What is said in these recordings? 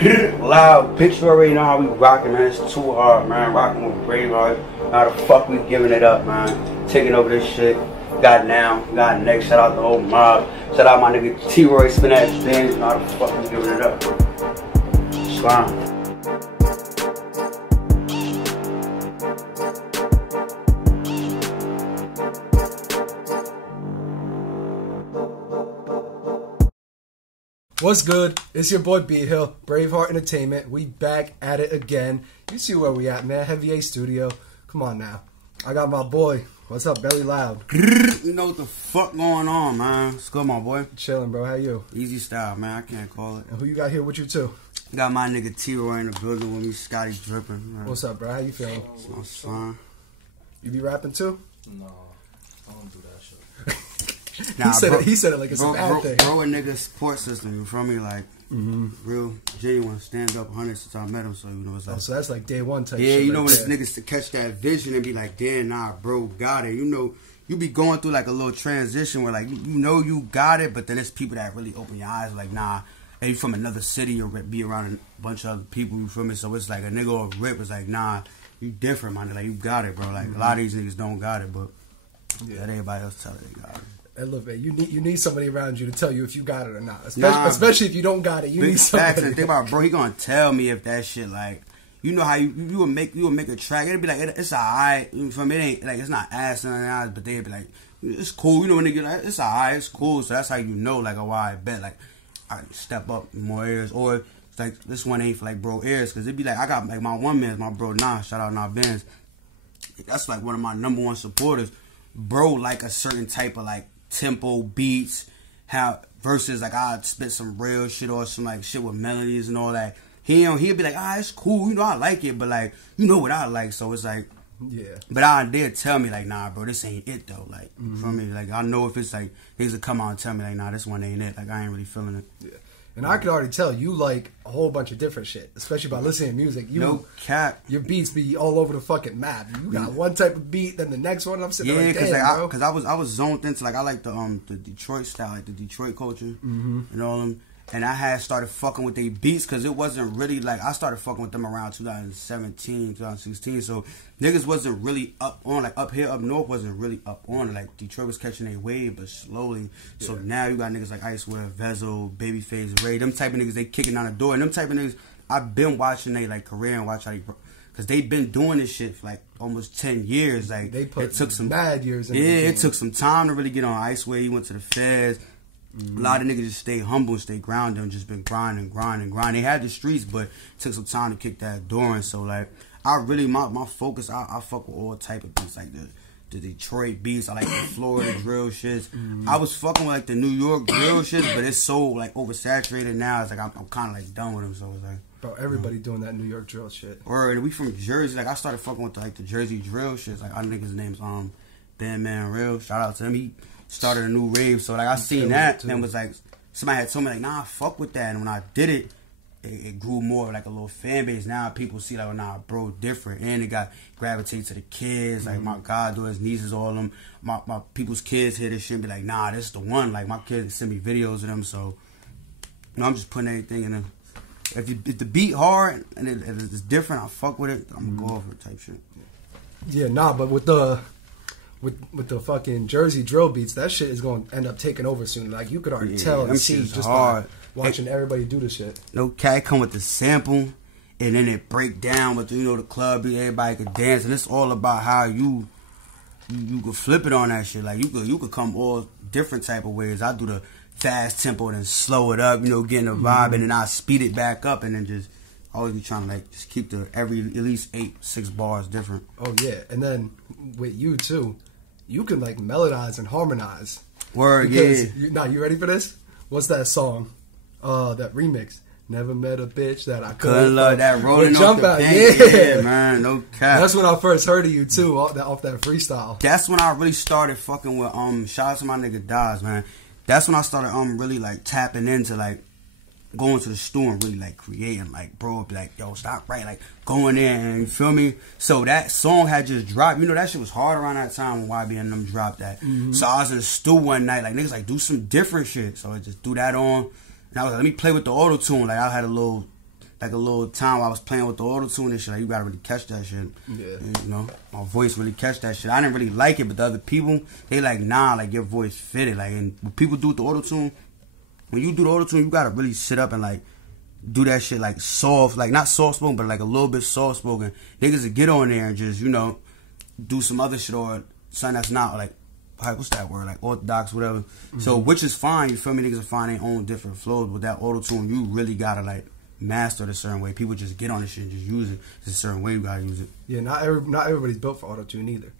Loud, bitch, you already know how we rocking, man. It's too hard, man. Rocking with BraveHeart. How the fuck we giving it up, man? Taking over this shit. Got now, got next. Shout out the whole mob. Shout out my nigga T-Roy Spinach Things. How the fuck we giving it up? Slime. What's good? It's your boy B Hill, BraveHeart Entertainment. We back at it again. You see where we at, man. Heavy A Studio. Come on now. I got my boy. What's up, Belly Loud? You know what the fuck going on, man? What's good, my boy? Chilling, bro. How you? Easy style, man. I can't call it. And who you got here with you, too? Got my nigga T-Roy in the building with me. Scotty dripping, man. What's up, bro? How you feeling? It's fine. You be rapping, too? No, I don't do that shit. Nah, he said it like it's a bad thing. Bro, a nigga support system, you feel me? Like, real genuine, stand up 100 since I met him, so you know it's like. Oh, so that's like day one type yeah, shit. you know right when niggas to catch that vision and be like, damn, nah, bro, got it. You know, you be going through like a little transition where like, you know you got it, but then there's people that really open your eyes, like, nah, they from another city or be around a bunch of other people, you feel me? So it's like a nigga or rip is like, nah, you different, man. Like, you got it, bro. Like, a lot of these niggas don't got it, but let everybody else tell it they got it. And look, man, you need somebody around you to tell you if you got it or not. Especially if you don't got it, you need somebody. And think about, bro, he gonna tell me if that shit like, you know how you would make a track. It'd be like it's alright. For me, it ain't like it's not ass and ass, but they'd be like, it's cool. You know when they get like it's alright, it's cool. So that's how you know like, oh, I bet like I step up more ears, or it's like this one ain't for like bro ears, cause it'd be like I got like my one man's my bro Nah, shout out Nah Benz. That's like one of my #1 supporters. Bro, like a certain type of like tempo beats, how versus like I spit some real shit or some like shit with melodies and all that. He'll be like, it's cool, you know I like it, but like you know what I like, so it's like But I did tell me like, nah, bro, this ain't it though. Like from me, like I know if it's like niggas would come out and tell me like, nah, this one ain't it. Like I ain't really feeling it. Yeah. And I could already tell you like a whole bunch of different shit, especially by listening to music. No cap. Your beats be all over the fucking map. You got one type of beat, then the next one. I'm sitting there like, cause I was zoned into like I like the Detroit style, like the Detroit culture, you know. And I had started fucking with they beats because it wasn't really like I started fucking with them around 2017, 2016. So niggas wasn't really up on like up here up north wasn't really up on it. Like Detroit was catching a wave, but slowly. So now you got niggas like Icewear, Vezo, Babyface, Ray. Them type of niggas they kicking down the door. And them type of niggas I've been watching they like career and watch how they. Cause they been doing this shit for like almost 10 years. Like they put it took some bad years. It took some time to really get on Icewear. He went to the feds. A lot of niggas just stay humble, stay grounded, and just been grinding. They had the streets, but it took some time to kick that door in. So like, I really my focus. I fuck with all type of beats, like the Detroit beats. I like the Florida drill shits. I was fucking with like the New York drill shits, but it's so like oversaturated now. It's like I'm kind of like done with them. So it's like. Bro, everybody doing that New York drill shit. Word, we from Jersey. Like I started fucking with like the Jersey drill shits. Like our niggas' names Bandman Real. Shout out to him. He started a new rave. So like I seen that and was like somebody had told me like nah fuck with that. And when I did it, it grew more like a little fan base. Now people see like nah bro different, and it got gravitated to the kids. Like my goddaughter's nieces, all of them. My people's kids hear this shit and be like nah this is the one. Like my kids send me videos of them. So you know I'm just putting everything in them. If the beat hard and if it's different, I fuck with it. I'm gonna go over it type shit. Yeah, nah, but with the fucking Jersey drill beats, that shit is gonna end up taking over soon. Like you could already tell and see just by watching everybody do this shit. No cat come with the sample, and then it break down with the club beat. Everybody could dance, and it's all about how you could flip it on that shit. Like you could come all different type of ways. I do the fast tempo and then slow it up, getting the vibe, and then I speed it back up, and then just always be trying to like just keep the at least 6 bars different. Oh yeah, and then with you too, you can like melodize and harmonize. Word, because you ready for this? What's that song? That remix. Never met a bitch that I couldn't love. That rolling jump off the out. paint. Yeah, man, no cap. That's when I first heard of you too, off that freestyle. That's when I really started fucking with shout out to my nigga Daz, man. That's when I started really like tapping into like going to the store and really like creating, like bro be like yo stop right, like going in, you feel me? So that song had just dropped. That shit was hard around that time when YB and them dropped that. So I was in the stew one night like niggas like do some different shit. So I just threw that on and I was like let me play with the auto tune. Like I had a little like a little time where I was playing with the auto-tune and shit. Like, you gotta really catch that shit. Yeah. And, you know, my voice really catch that shit. I didn't really like it, but the other people, they like, nah, like, your voice fitted. Like, and when people do the auto-tune, when you do the auto-tune, you gotta really sit up and, like, do that shit, like, soft, like, not soft-spoken, but, like, a little bit soft-spoken. Niggas would get on there and just, you know, do some other shit or something that's not, like, what's that word? Like, orthodox, whatever. So, which is fine, you feel me? Niggas will find their own different flows. With that auto-tune, you really gotta, like, master it a certain way. People just get on this shit and just use it. It's a certain way you gotta use it. Yeah, not everybody's built for auto-tune either.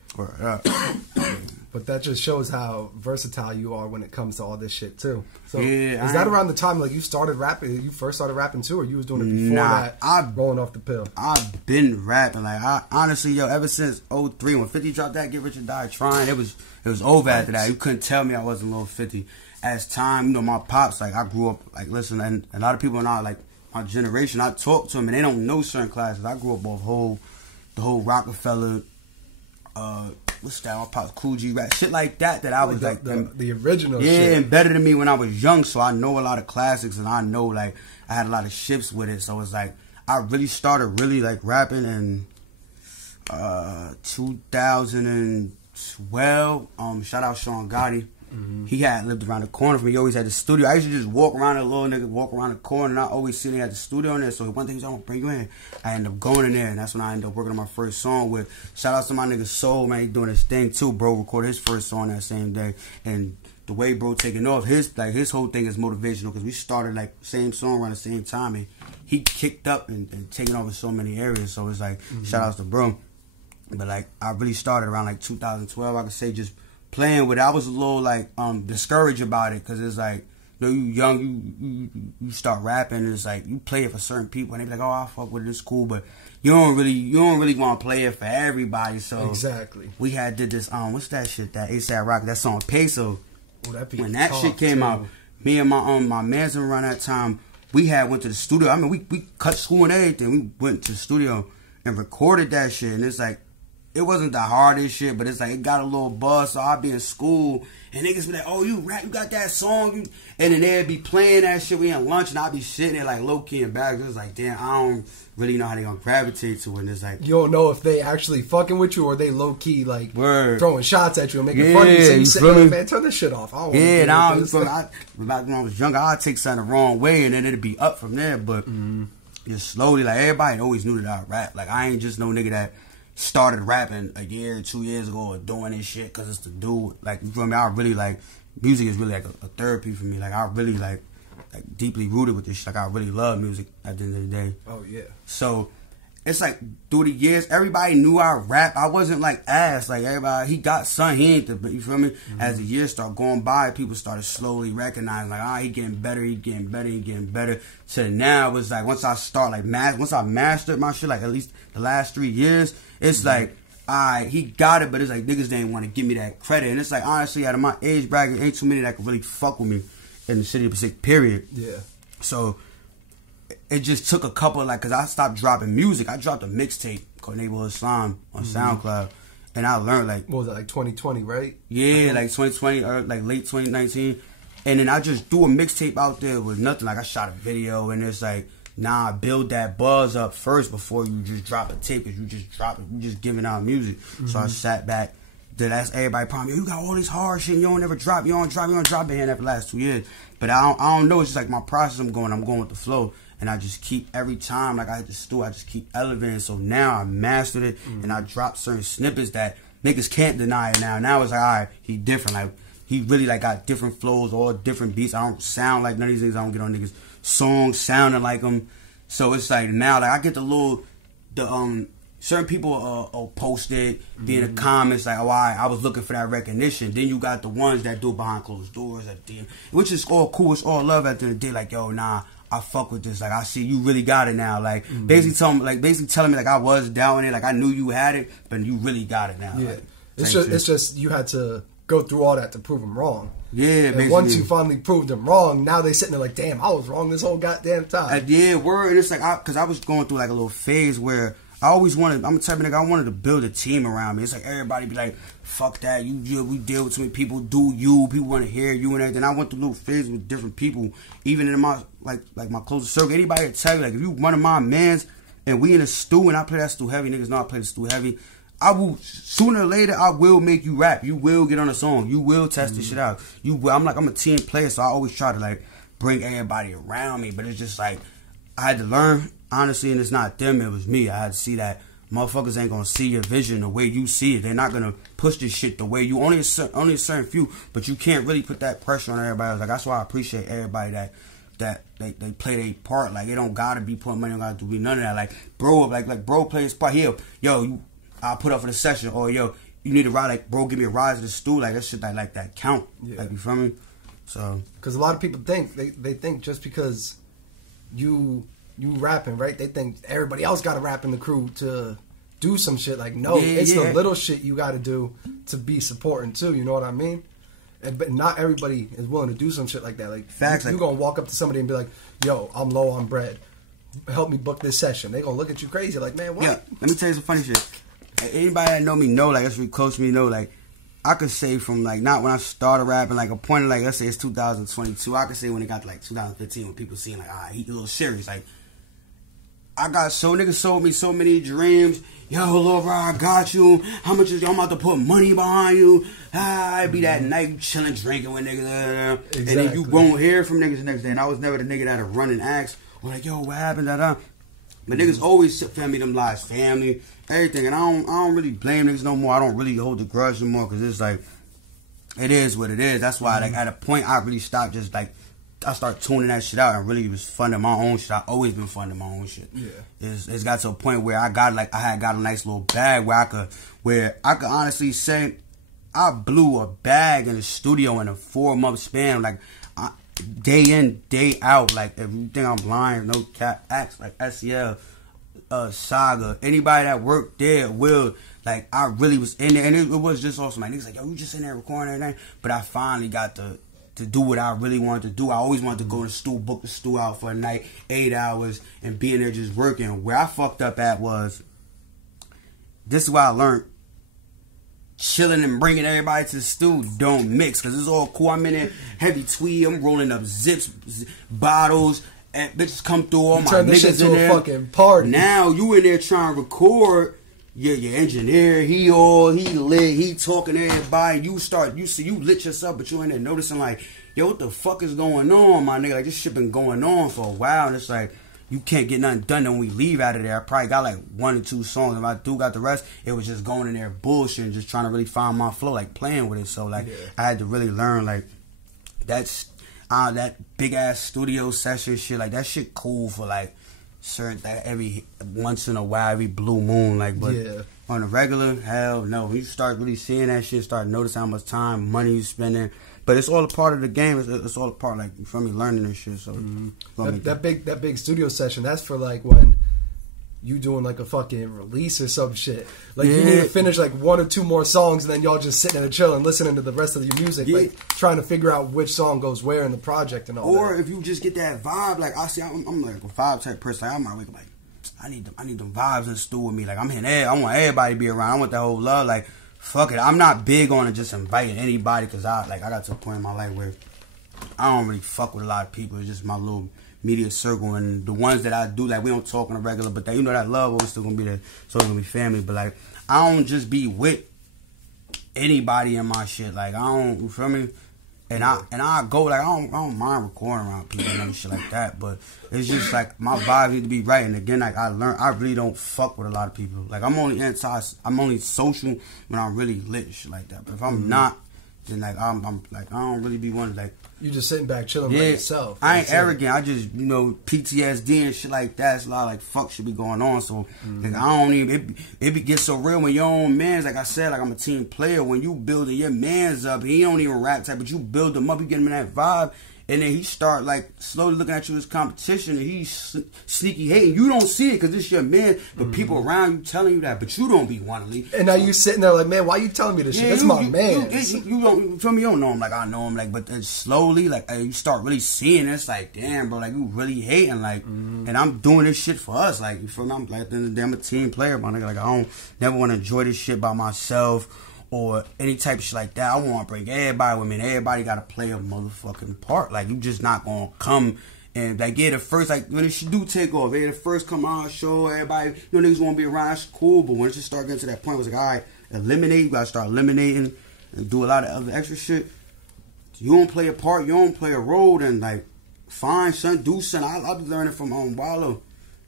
But that just shows how versatile you are when it comes to all this shit too. So yeah, is that around the time like you started rapping? You first started rapping too, or you was doing it before that? Rolling off the pill. I've been rapping. Like, I honestly, yo, ever since 03 when 50 dropped that Get Rich or Die Trying, it was over after that. You couldn't tell me I wasn't Lil 50. As time, you know, my pops, like, I grew up like listening, and a lot of people now, like my generation, I talk to them and they don't know certain classes. I grew up off the whole Rockefeller, what's that? My pops Cool G rap, shit like that. That I was like the original. Yeah, shit. embedded in me when I was young. So I know a lot of classics, and I know like I had a lot of ships with it. So it's like I really started like rapping in 2012. Shout out Sean Gotti. He had lived around the corner from me. He always had the studio. I used to just walk around a little nigga, walk around the corner, and I always see he had the studio in there. So one thing he was like, I'm gonna bring you in. I ended up going in there, and that's when I ended up working on my first song with. Shout out to my nigga Soul, man. He doing his thing too, bro. Recorded his first song that same day, and the way bro taking off, his whole thing is motivational because we started like same song around the same time, and he kicked up and taking off in so many areas. So it's like shout outs to bro. But like I really started around like 2012. I could say just playing with it. I was a little like discouraged about it because it's like, you know, you young, you start rapping and it's like you play it for certain people and they be like, oh, I fuck with it, it's cool, but you don't really want to play it for everybody. So exactly, we did this what's that shit, that ASAP Rocky, that song Peso. Oh, when that shit came out, me and my mans around that time, we went to the studio. I mean, we cut school and everything. We went to the studio and recorded that shit, and it's like, it wasn't the hardest shit, but it's like it got a little buzz. So I'd be in school and niggas be like, "Oh, you rap? You got that song?" And then they'd be playing that shit. We in lunch and I'd be sitting there like low key and back. It was like, damn, I don't really know how they gonna gravitate to it. And it's like, you don't know if they actually fucking with you or they low key like throwing shots at you and making fun of you. So you say, "Hey, man, turn this shit off." I don't back when I was younger, I'd take something the wrong way and then it'd be up from there. But just slowly, like everybody always knew that I rap. Like I ain't just no nigga that started rapping a year or 2 years ago or doing this shit because it's the dude. Like, you feel me? I really like, music is really like a therapy for me. Like, I really like deeply rooted with this shit. Like, I really love music at the end of the day. Oh, yeah. So, it's like, through the years, everybody knew I rap. I wasn't like ass. Like, everybody, he got son, he ain't the, you feel me? As the years start going by, people started slowly recognizing, like, he getting better, he getting better, he getting better. So now, it's like, once I start, like, once I mastered my shit, like, at least the last 3 years, it's like, he got it, but it's like niggas didn't want to give me that credit. And it's like, honestly, out of my age bracket, ain't too many that could really fuck with me in the city of Passaic, period. Yeah. So, it just took a couple, like, because I stopped dropping music. I dropped a mixtape called Neighborhood Slime on SoundCloud. And I learned, like... What was it, like 2020, right? Yeah, like 2020 or like late 2019. And then I just threw a mixtape out there with nothing. Like, I shot a video and it's like... Nah, build that buzz up first before you just drop a tape, because you just drop it. You just giving out music. So I sat back. That's everybody problem. You got all this hard shit and you don't ever drop. You don't drop it here after the last 2 years. But I don't know. It's just like my process. I'm going with the flow. And I just keep, every time, like I hit the stool, I just keep elevating. So now I mastered it and I drop certain snippets that niggas can't deny it now. Now it's like, all right, he different. Like, he really like got different flows, all different beats. I don't sound like none of these things. I don't get on niggas' songs sounding like them. So it's like now, like I get certain people post it, be in the comments like, oh, I was looking for that recognition. Then you got the ones that do it behind closed doors at the end, which is all cool. It's all love at the end of the day. Like, yo, nah, I fuck with this. Like, I see you really got it now. Like, basically telling me like I was doubting it. Like, I knew you had it, but you really got it now. Yeah, like, it's just you had to go through all that to prove them wrong. Yeah, and basically, once you finally proved them wrong, now they sitting there like, damn, I was wrong this whole goddamn time. Yeah, word. It's like, because I was going through like a little phase where I always wanted, I'm the type of nigga, I wanted to build a team around me. It's like everybody be like, fuck that, we deal with too many people, people want to hear you and everything. I went through little phases with different people, even in my like my closest circle, anybody that tell you, like, if you one of my mans and we in a stew and I play that stew heavy, niggas know I play the stew heavy, I will, sooner or later, I will make you rap. You will get on a song. You will test this shit out. You will. I'm a team player, so I always try to, like, bring everybody around me. But it's just, like, I had to learn, honestly, and it's not them, it was me. I had to see that motherfuckers ain't gonna see your vision the way you see it. They're not gonna push this shit the way you, only a certain few, but you can't really put that pressure on everybody else. Like, that's why I appreciate everybody that they play their part. Like, it don't gotta be putting money, don't gotta be none of that. Like, bro, bro play his part. Yo, I'll put up for the session, or yo, you need a ride, like, bro, give me a ride to the stool, like, that shit like that count. Yeah. Like, you feel me? So, because a lot of people think they think just because you rapping, right? They think everybody else got to rap in the crew to do some shit. Like, no, it's the little shit you got to do to be supporting too. You know what I mean? But not everybody is willing to do some shit like that. Like, facts. You gonna walk up to somebody and be like, "Yo, I'm low on bread. Help me book this session." They gonna look at you crazy, like, "Man, what?" Yeah, let me tell you some funny shit. Anybody that know me know, like, that's really close to me, know, like, I could say from, like, not when I started rapping, like, a point of, like, let's say it's 2022, I could say when it got to, like, 2015, when people seen, like, he a little serious, like, I got niggas sold me so many dreams. Yo, little bro, I got you. How much is, I'm about to put money behind you. I'd be that night chilling, drinking with niggas. Exactly. And then you won't hear from niggas the next day. And I was never the nigga that'd run and ask, or like, yo, what happened, But niggas always tell me them lies, family, everything, and I don't really blame niggas no more. I don't really hold the grudge no more, because it's like, it is what it is. That's why, like, at a point, I really stopped just, like, I started tuning that shit out and really was funding my own shit. I always been funding my own shit. Yeah. It's got to a point where I had got a nice little bag where I could honestly say I blew a bag in the studio in a 4-month span, like, day in, day out. Like, if you think I'm lying, no cap, acts like SEL, Saga, anybody that worked there will, like, I really was in there, and it was just awesome. Like, niggas like, yo, you just in there recording everything, but I finally got to do what I really wanted to do. I always wanted to go to the stool, book the stool out for a night, 8 hours, and be in there just working. Where I fucked up at was, this is what I learned, chilling and bringing everybody to the stew don't mix, because it's all cool. I'm in there, heavy tweed, I'm rolling up zips, bottles, and bitches come through, all my niggas in there. A fucking party. Now you in there trying to record, your engineer, he lit, he talking to everybody, you lit yourself, but you in there noticing like, yo, what the fuck is going on, my nigga? Like, this shit been going on for a while, and it's like, you can't get nothing done. Then when we leave out of there, I probably got like 1 or 2 songs. If I do got the rest, it was just going in there bullshit and just trying to really find my flow, like playing with it. So like, I had to really learn, like, that big ass studio session shit, like, that shit cool for like certain, like, every once in a while, every blue moon, like, but on the regular, hell no. When you start really seeing that shit, start noticing how much time, money you spending. But it's all a part of the game. It's all a part, like, from me learning and shit. So that big studio session, that's for like when you doing like a fucking release or some shit. Like, you need to finish like 1 or 2 more songs, and then y'all just sitting and chilling, listening to the rest of your music, like trying to figure out which song goes where in the project and all that. Or if you just get that vibe, like, I'm like a vibe type person. Like, I might wake up like, I need them vibes in the stew with me. Like, I'm hitting I want everybody to be around. I want that whole love. Like, fuck it. I'm not big on it just inviting anybody, because I got to a point in my life where I don't really fuck with a lot of people. It's just my little media circle, and the ones that I do, like, we don't talk on a regular, but you know that love always still gonna be there, so it's gonna be family. But like, I don't just be with anybody in my shit. Like, I don't, you feel me? And I go, like, I don't mind recording around people and shit like that, but it's just like my vibe need to be right. And again, like, I learned, I really don't fuck with a lot of people. Like, I'm only social when I'm really lit and shit like that. But if I'm not, then like I'm like, I don't really be one to, like, you just sitting back chilling by yourself. I ain't arrogant. I just, you know, PTSD and shit like that. It's a lot of like fuck shit be going on. So like, I don't even, it gets so real when your own man's, like I said, like, I'm a team player. When you building your man's up, he don't even rap type, but you build him up, you get him in that vibe. And then he start like slowly looking at you as competition, and he's sneaky hating. You don't see it because it's your man, but people around you telling you that, but you don't be one to leave. And now you sitting there like, man, why you telling me this shit? That's my man. You don't, feel me? You don't know him like I know him, like, but then slowly, like, you start really seeing it. It's like, damn, bro, like, you really hating, like, and I'm doing this shit for us, like, you feel me? I'm like, at the end of the day, I'm a team player, my nigga. Like, I don't never want to enjoy this shit by myself or any type of shit like that. I want to bring everybody with me, and everybody got to play a motherfucking part. Like, you just not going to come And like, yeah, the first, like, when it do take off, yeah, the first come on show, everybody, you know, niggas want to be around, it's cool. But when it just start getting to that point, it's like, all right, eliminate, you got to start eliminating and do a lot of other extra shit. You don't play a part, you don't play a role, then, like, fine, son, do something. I'll be learning from Wallow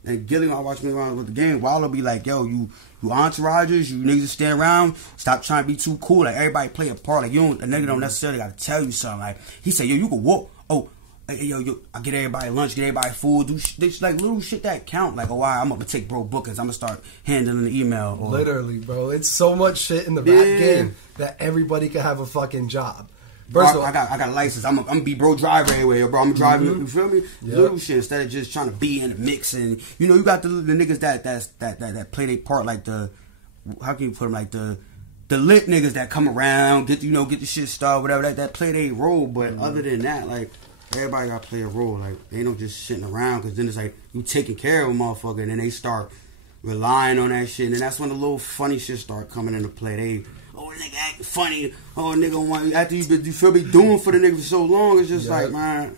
and Gilly when I watch me around with the game. Wallow be like, yo, you entourages, you niggas stand around, stop trying to be too cool. Like, everybody play a part. Like, a nigga don't necessarily got to tell you something. Like, he said, yo, you can walk. Oh, hey, yo, I get everybody lunch, get everybody food, do like little shit that count. Like, oh, wow, I'm gonna take bro bookings, I'm gonna start handling the email. Or, literally, bro, it's so much shit in the rap game that everybody can have a fucking job. First of all, I got a license. I'm gonna be bro driver everywhere, bro. I'm driving. You feel me? Yep. Little shit instead of just trying to be in the mix. And you know, you got the niggas that play their part, like the, how can you put them, like the lit niggas that come around, get the shit started, whatever. That play their role. But other than that, like, everybody gotta play a role. Like, they don't just sitting around, because then it's like you taking care of a motherfucker, and then they start relying on that shit, and then that's when the little funny shit start coming into play. They, oh, nigga acting funny. Oh, nigga want, after you feel me doing for the nigga for so long, it's just like, man.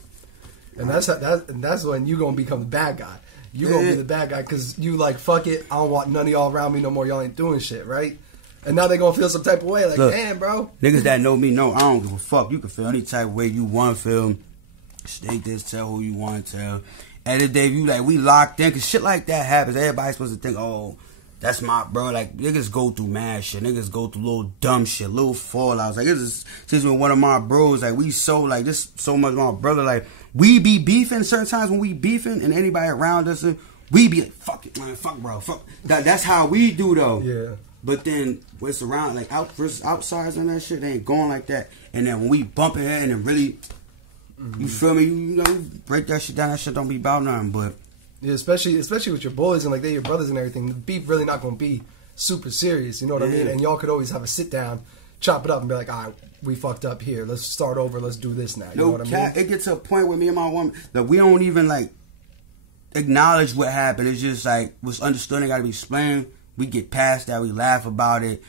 And that's when you gonna become the bad guy. You gonna be the bad guy because you like, fuck it, I don't want none of y'all around me no more. Y'all ain't doing shit, right? And now they gonna feel some type of way, like, look, damn, bro. Niggas that know me know I don't give a fuck. You can feel any type of way you want to feel. State this, tell who you want to tell. At the day, you like, we locked in, because shit like that happens. Everybody's supposed to think, oh, that's my bro. Like, niggas go through mad shit. Niggas go through little dumb shit, little fallouts. Like, it's just with one of my bros, like, we so, like, this so much my brother, like, we be beefing certain times when we beefing, and anybody around us, we be like, fuck it, man, fuck, bro, fuck. That's how we do, though. Yeah. But then, when it's around, like, outsiders and that shit, they ain't going like that. And then when we bump in and then really, you feel me, you know, break that shit down, that shit don't be about nothing, but. Yeah, especially with your boys and like they your brothers and everything, the beef really not gonna be super serious. You know what I mean? And y'all could always have a sit down, chop it up, and be like, all right, we fucked up here. Let's start over. Let's do this now. You know what I mean? It gets to a point with me and my woman that we don't even like acknowledge what happened. It's just like what's understood and got to be explained. We get past that. We laugh about it,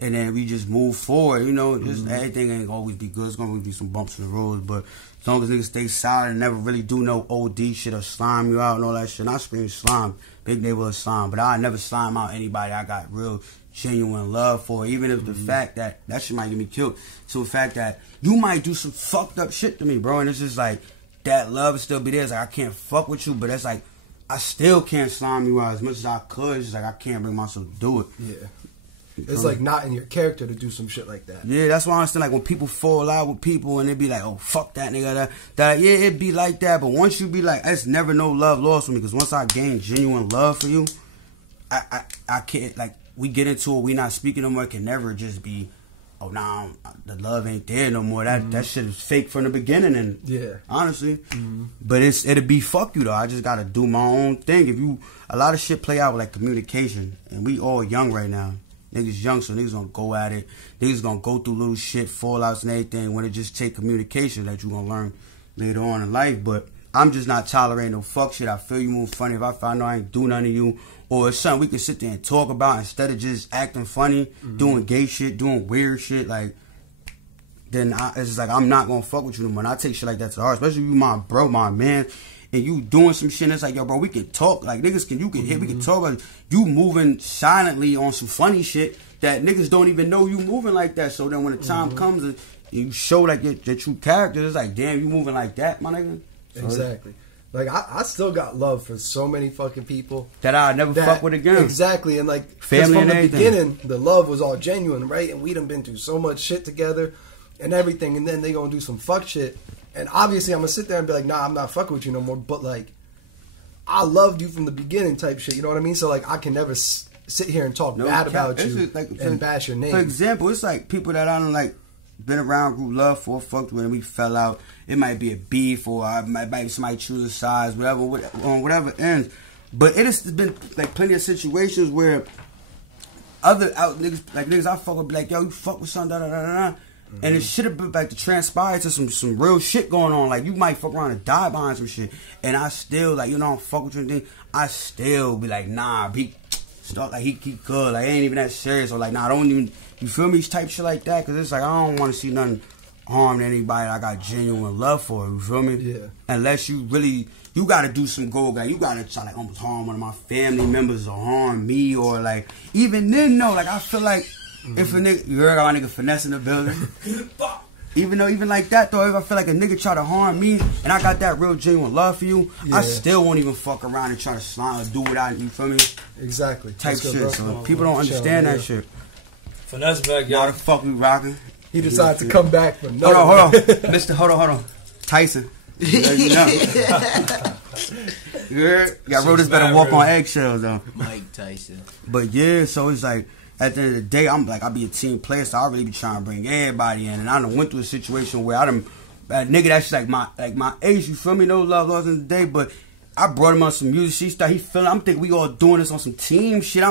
and then we just move forward. You know, just everything ain't always be good. It's gonna be some bumps in the road, but. As long as niggas stay solid and never really do no OD shit or slime you out and all that shit. And I scream slime, big neighborhood slime, but I never slime out anybody I got real genuine love for. Even if the fact that shit might get me killed. So the fact that you might do some fucked up shit to me, bro, and it's just like that love will still be there. It's like I can't fuck with you, but it's like I still can't slime you out as much as I could. It's just like I can't bring myself to do it. Yeah. It's like not in your character to do some shit like that. Yeah, that's why I understand. Like when people fall out with people and they be like, "Oh fuck that nigga," that yeah, it be like that. But once you be like, "It's never no love lost for me," because once I gain genuine love for you, I can't like we get into it. We not speaking no more. It can never just be, "Oh nah, the love ain't there no more." That shit is fake from the beginning. And yeah, honestly, but it'll be fuck you though. I just gotta do my own thing. A lot of shit play out with like communication, and we all young right now. Niggas young, so niggas gonna go at it. Niggas gonna go through little shit, fallouts and everything when it just take communication that you gonna learn later on in life. But I'm just not tolerating no fuck shit. I feel you move funny. If I find out I ain't do nothing to you, or it's something we can sit there and talk about instead of just acting funny, doing gay shit, doing weird shit, like, then it's just like I'm not gonna fuck with you no more. And I take shit like that to the heart, especially you my bro, my man. And you doing some shit, and it's like, yo, bro, we can talk. Like, niggas you can hit, we can talk. Like, you moving silently on some funny shit that niggas don't even know you moving like that. So then when the time comes and you show, like, your true character, it's like, damn, you moving like that, my nigga? So exactly. Like, I still got love for so many fucking people. That I'll never fuck with again. Exactly. And, like, family from and the beginning, the love was all genuine, right? And we done been through so much shit together and everything. And then they gonna do some fuck shit. And obviously, I'm going to sit there and be like, nah, I'm not fucking with you no more. But, like, I loved you from the beginning type shit. You know what I mean? So, like, I can never sit here and talk bad about you and bash your name. For example, it's like people that I don't, like, been around, grew love for, fucked with, and we fell out. It might be a beef or it might be somebody choose a size, whatever, on whatever ends. But it has been, like, plenty of situations where other niggas, like, niggas I fuck with, be like, yo, you fuck with something, da-da-da-da-da. And it should have been like to transpire to some real shit going on. Like you might fuck around and die behind some shit. And I still like, you know, I don't fuck with you and thing. I still be like, nah, he good. Like, it ain't even that serious. Or like, nah, I don't even, you feel me? Type shit like that. Cause it's like, I don't want to see nothing harmed anybody that I got genuine love for. You feel me? Yeah. Unless you really, you got to do some gold, guy. You got to try like almost harm one of my family members or harm me or like even then no. Like I feel like if a nigga, you heard my nigga Finesse in the building. Even like that though, if I feel like a nigga try to harm me and I got that real genuine love for you, I still won't even fuck around and try to slime or do without you. Feel me? Exactly. Type shit. Bro. So people don't understand that shit. Finesse back, y'all. How the fuck we rocking? He decided to come back for no. Hold on, Mr. Hold on, Tyson. You know. You heard? Got Rodis better walk on eggshells though. Mike Tyson. But yeah, so it's like. At the end of the day, I'm like, I be a team player, so I really be trying to bring everybody in. And I done went through a situation where a nigga that's like my age, you feel me? No love lost in the day, but I brought him on some music. He feeling. I'm thinking we all doing this on some team shit.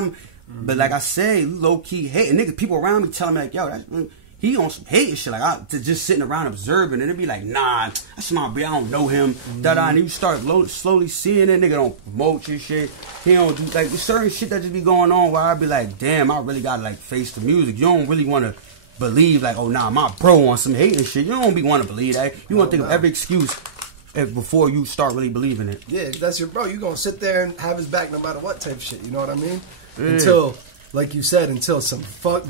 But like I said, low key hating nigga. People around me telling me like, yo, he on some hating shit. Like just sitting around observing, and it be like, nah, that's my boy. I don't know him. And you start slowly seeing that nigga don't promote your shit. He don't do like certain shit that just be going on. Where I be like, damn, I really gotta like face the music. You don't really want to believe like, oh nah, my bro on some hating shit. You don't be want to believe that. You want to think of every excuse before you start really believing it. Yeah, that's your bro. You gonna sit there and have his back no matter what type of shit. You know what I mean? Yeah. Until. Like you said, until some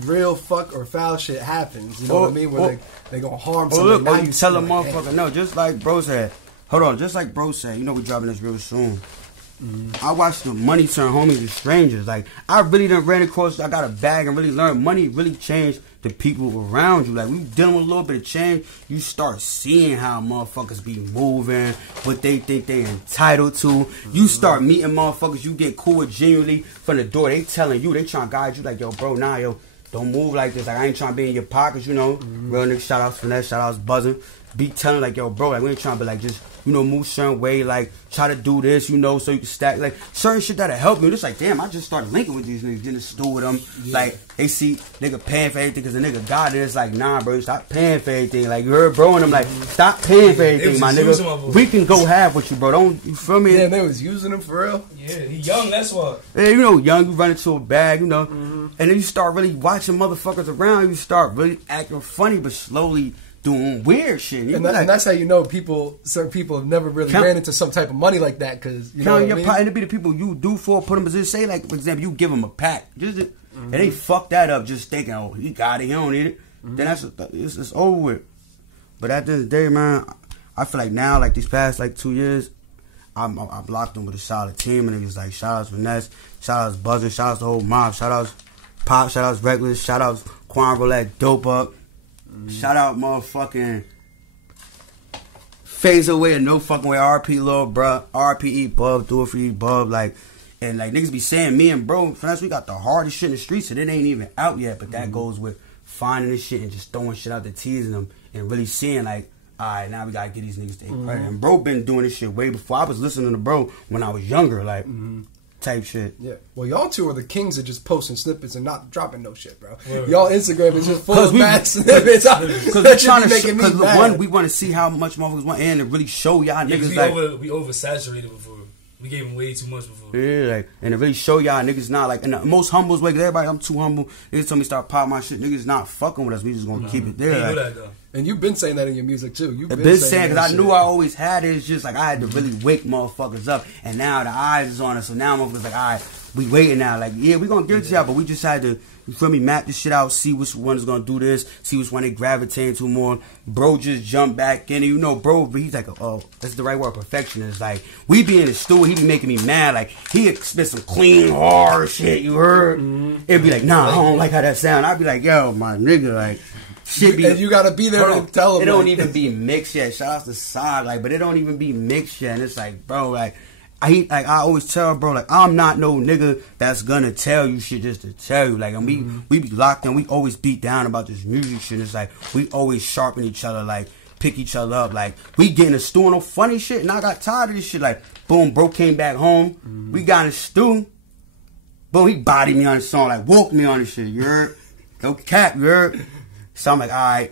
real fuck or foul shit happens, you know what I mean? Where they gonna harm somebody. Look, you tell a motherfucker, no, just like bro said. Hold on, just like bro said, you know we dropping this real soon. I watched the money turn homies to strangers. Like, I really done ran across, I got a bag and really learned money really changed the people around you. Like, we dealing with a little bit of change. You start seeing how motherfuckers be moving, what they think they entitled to. You start meeting motherfuckers you get cool with genuinely from the door. They telling you, they trying to guide you like, yo, bro, nah, yo, don't move like this. Like, I ain't trying to be in your pockets, you know. Real nigga, shout outs Finesse, shout outs Buzzing. Be telling like, yo, bro, like, we ain't trying to be like, just, you know, move certain way, like, try to do this, you know, so you can stack, like, certain shit that'll help you. It's like, damn, I just started linking with these niggas, getting to stew with them. Yeah. Like, they see nigga paying for everything because the nigga got it. It's like, nah, bro, stop paying for everything. Like, you heard bro and I'm like, stop paying for everything, my nigga. We can go have with you, bro. Don't, you feel me? Yeah, they was using him for real. Yeah, he young, that's what. Yeah, you know, young, you run into a bag, you know. And then you start really watching motherfuckers around. You start really acting funny, but slowly doing weird shit. And that's how you know certain people have never really ran into some type of money like that, because you know what I mean? And it be the people you do for, put them in position. Say, like, for example, you give them a pack. And they fuck that up just thinking, oh, he got it, he don't need it. Then it's over with. But at the end of the day, man, I feel like now, like these past, like 2 years, I've locked them with a solid team. And it's like, shout outs Finesse, shout outs Buzzer, shout outs the whole mob, shout outs Pop, shout outs Reckless, shout outs Quan Roulette, Dope Up. Shout out motherfucking Phase Away and No Fucking Way, RP Lil Bruh, RPE Bub, do it for you Bub, like, and like niggas be saying me and bro, Finesse, we got the hardest shit in the streets and it ain't even out yet, but that goes with finding this shit and just throwing shit out there, teasing them and really seeing like, alright, now we gotta get these niggas to credit. And bro been doing this shit way before. I was listening to bro when I was younger, like, type shit. Yeah. Well, y'all two are the kings of just posting snippets and not dropping no shit, bro. Y'all Instagram is just full of bad snippets. Because we're trying to, because one, we want to see how much motherfuckers want in and really show y'all niggas we oversaturated before. We gave them way too much before. Yeah, like, and to really show y'all niggas not like in the most humblest way. Cause everybody, I'm too humble. Niggas told me start popping my shit. Niggas not fucking with us. We just gonna keep it there. Like, that, and you've been saying that in your music too. You've been saying because I knew I always had it. It's just like I had to really wake motherfuckers up, and now the eyes is on us. So now motherfuckers like, all right, we waiting now. Like, yeah, we gonna give it to y'all, but we just had to, you feel me, map this shit out, see which one is gonna do this, see which one they gravitate to more. Bro just jump back in, and you know, bro, he's like, oh, that's the right word, perfectionist. Like, we be in the studio, he be making me mad. Like, he spit some clean, hard shit, you heard? It'd be like, nah, I don't like how that sound. I'd be like, yo, my nigga, like, shit be. And you gotta be there and tell him. It don't even be mixed yet. Shout out to Side, like, but it don't even be mixed yet. And it's like, bro, like, I always tell bro, like, I'm not no nigga that's gonna tell you shit just to tell you. Like, and we be locked in. We always beat down about this music shit. It's like, we always sharpen each other, like, pick each other up. Like, we get in a stew and no funny shit, and I got tired of this shit. Like, boom, bro came back home. We got in a stew. Boom, he bodied me on the song, like, woke me on this shit. You heard? No cap, you heard? So I'm like, all right.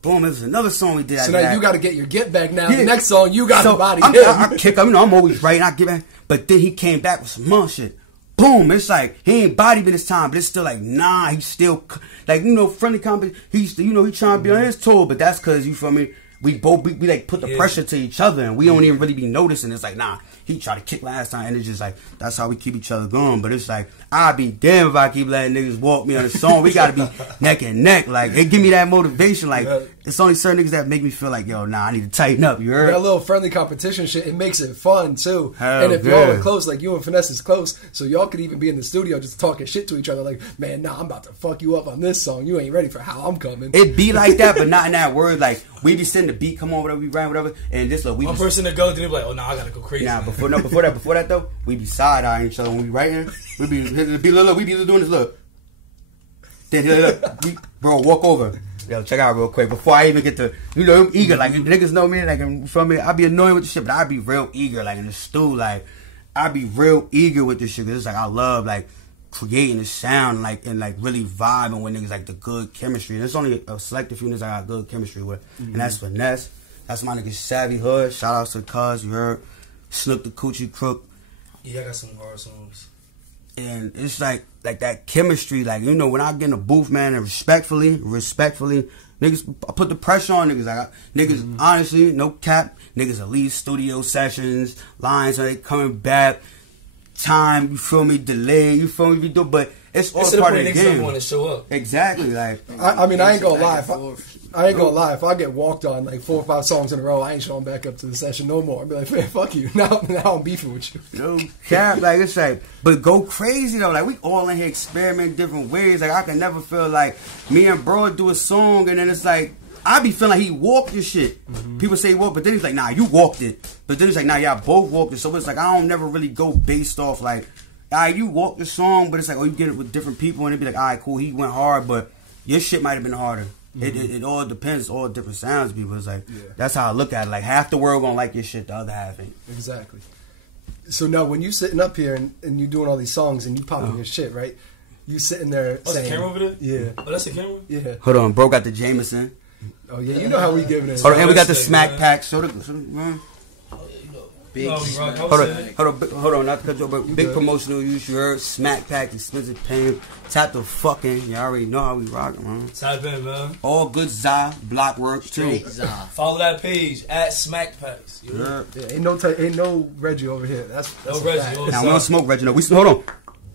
Boom, it was another song we did. So now you got to get your get back now. Yeah. The next song, you got to body him. I kick him. You know, I'm always right. And I get back. But then he came back with some more shit. boom, it's like, he ain't body this time, but it's still like, nah, he's still, like, you know, friendly company, he trying to be on his toe, but that's because, you feel me, we like put the pressure to each other, and we don't even really be noticing. It's like, nah, he tried to kick last time, and it's just like, that's how we keep each other going. But it's like, I'd be damn if I keep letting niggas walk me on the song. We gotta be neck and neck. Like, it give me that motivation. Like, it's only certain niggas that make me feel like, yo, nah, I need to tighten up. You heard? That little friendly competition shit, it makes it fun too. Hell and if yeah. y'all are close, like you and Finesse is close, so y'all could even be in the studio just talking shit to each other. Like, man, nah, I'm about to fuck you up on this song. You ain't ready for how I'm coming. It be like that, but not in that word. Like, we be sitting the beat, come on, whatever, we write, whatever, and this we one person to go, then they be like, oh, nah, I gotta go crazy. Nah, before that though, we be side eyeing each other when we writing. We be doing this look. Then look, bro, walk over. Yo, check out real quick before I even get to, you know, I'm eager. Like, niggas know me, like, from me, I be annoying with the shit, but I be real eager, like in the stew, like, I be real eager with this shit. Cause it's like I love like creating the sound, like, and like really vibing with niggas, like the good chemistry. And there's only a selective few niggas I got good chemistry with, and that's Finesse. That's my nigga Savvy Hood. Shout out to Cuz, you heard. Snook the Coochie Crook. Yeah, I got some hard songs. And it's like that chemistry, like, you know, when I get in the booth, man, and respectfully, niggas, I put the pressure on niggas. Like, niggas, honestly, no cap, niggas at least studio sessions, lines, are they coming back, time, you feel me, delay, you feel me, but it's all part of the game. Niggas want to show up. Exactly, like. I mean, I ain't gonna lie. If I get walked on like 4 or 5 songs in a row, I ain't showing back up to the session no more. I'll be like, man, fuck you. Now I'm beefing with you. No cap, like, it's like, but go crazy though. Like, we all in here experiment different ways. Like, I can never feel like me and bro do a song and then it's like, I be feeling like he walked this shit. People say he walked, but then he's like, nah, you walked it. But then it's like, nah, y'all both walked it. So it's like, I don't never really go based off like, all right, you walk the song, but it's like, oh, you get it with different people, and it'd be like, all right, cool, he went hard, but your shit might have been harder. It all depends, all different sounds, people. It's like, that's how I look at it. Like, half the world gonna like your shit, the other half ain't. Exactly. So now, when you sitting up here and you doing all these songs and you popping your shit, right? You sitting there saying, the camera over there? Yeah. Oh, that's the camera? Yeah. Hold on, bro got the Jameson. Oh, yeah, you know how we giving it. Hold on, and we got the smack pack. Show the big, hold on, not to cut you off, but big promotional use. You heard smack pack, expensive pain. Tap the fucking. You already know how we rockin', man. Type in, man. All good za block work too. Follow that page at Smack Packs. Yeah, ain't no Reggie over here. That's no Reggie. Now we don't smoke Reggie. No, hold on.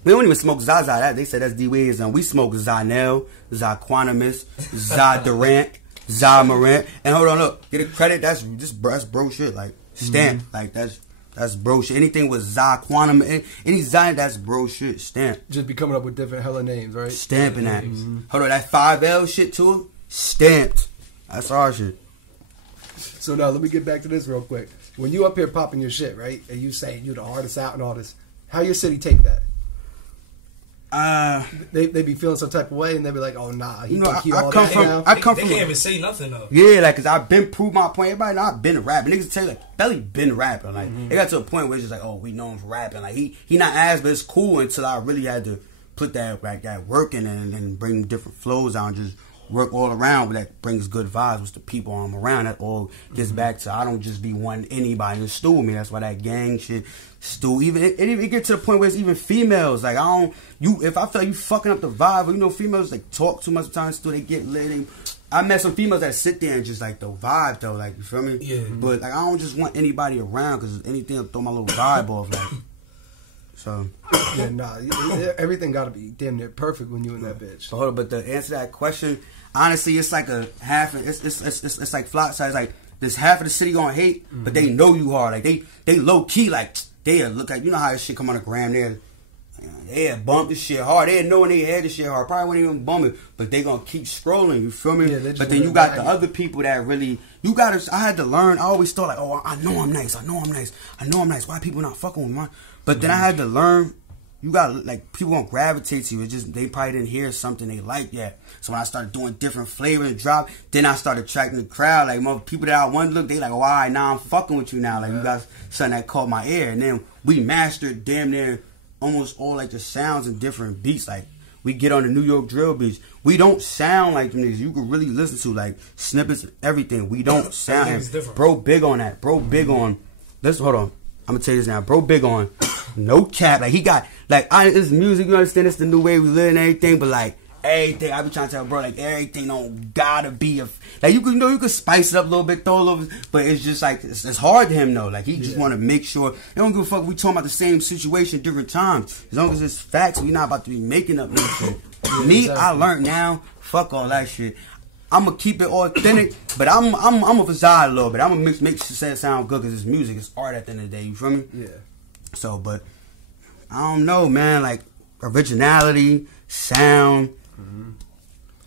We don't even smoke Zaza. That they said that's D-Ways. We smoke Zanel, Zaquanimus, Za Durant, Za Morant. And hold on, look, get a credit. That's bro shit. Like stamp. Like that's bro shit. Anything with Za Quantum, any Za, that's bro shit. Stamp. Just be coming up with different hella names, right? Stamping that. Hold on, that 5L shit too. Stamped. That's our shit. So now let me get back to this real quick. When you up here popping your shit, right, and you saying you the hardest out and all this, how your city take that? They be feeling some type of way, and they be like, "Oh nah, he think he all that now." They can't even say nothing though. Yeah, like, cause I've been proved my point. Everybody know I've been rapping. Niggas tell you like Belly been rapping. Like it got to a point where it's just like, oh, we know him for rapping. Like he not ass, but it's cool until I really had to put that work in and bring different flows out and just work all around. But that brings good vibes with the people I'm around. That all gets back to I don't just be wanting anybody to stew with me. That's why that gang shit. Still, even it get to the point where it's even females. Like if I feel like you fucking up the vibe, or, you know, females like talk too much sometimes, still they get lit. I met some females that sit there and just like the vibe though, like you feel me? Yeah. But like I don't just want anybody around because anything will throw my little vibe off. Like so. Yeah, nah, everything got to be damn near perfect when you in that bitch. So hold on, but to answer that question, honestly, it's like a half. It's like flat side. It's like this half of the city gonna hate, but they know you hard. Like they low key like. They look like, you know how this shit come on the gram, they bump this shit hard. They know when they had this shit hard. Probably wouldn't even bump it, but they gonna keep scrolling, you feel me? Yeah, but then you got the other people that really, I had to learn, I always thought like, oh, I know I'm nice. Why people not fucking with me? But then I had to learn, you got like, people gonna gravitate to you. It's just, they probably didn't hear something they like yet. So when I started doing different flavors and drop, then I started attracting the crowd. Like, people that I wanted to look, they like, oh, all right, now I'm fucking with you now. Like, you got something that caught my ear. And then we mastered damn near almost all like the sounds and different beats. Like, we get on the New York drill beats. We don't sound like them niggas. You can really listen to like snippets of everything. We don't sound. Bro big on that. Bro big on, hold on. I'm gonna tell you this now. Bro big on, No cap. Like, he got, like, this music, you understand, it's the new way we live and everything, but, like, everything, I be trying to tell bro, like, everything don't gotta be like, you can spice it up a little bit, throw a little bit, but it's just, like, it's hard to him, though. Like, he just want to make sure, he don't give a fuck, we talking about the same situation, different times. As long as it's facts, we not about to be making up no shit. Me, exactly. I learned now, fuck all that shit. I'm gonna keep it authentic, but I'm a facade a little bit. I'm gonna make it sound good, because it's music, it's art at the end of the day, you feel me? Yeah. So, but, I don't know, man, like, originality, sound,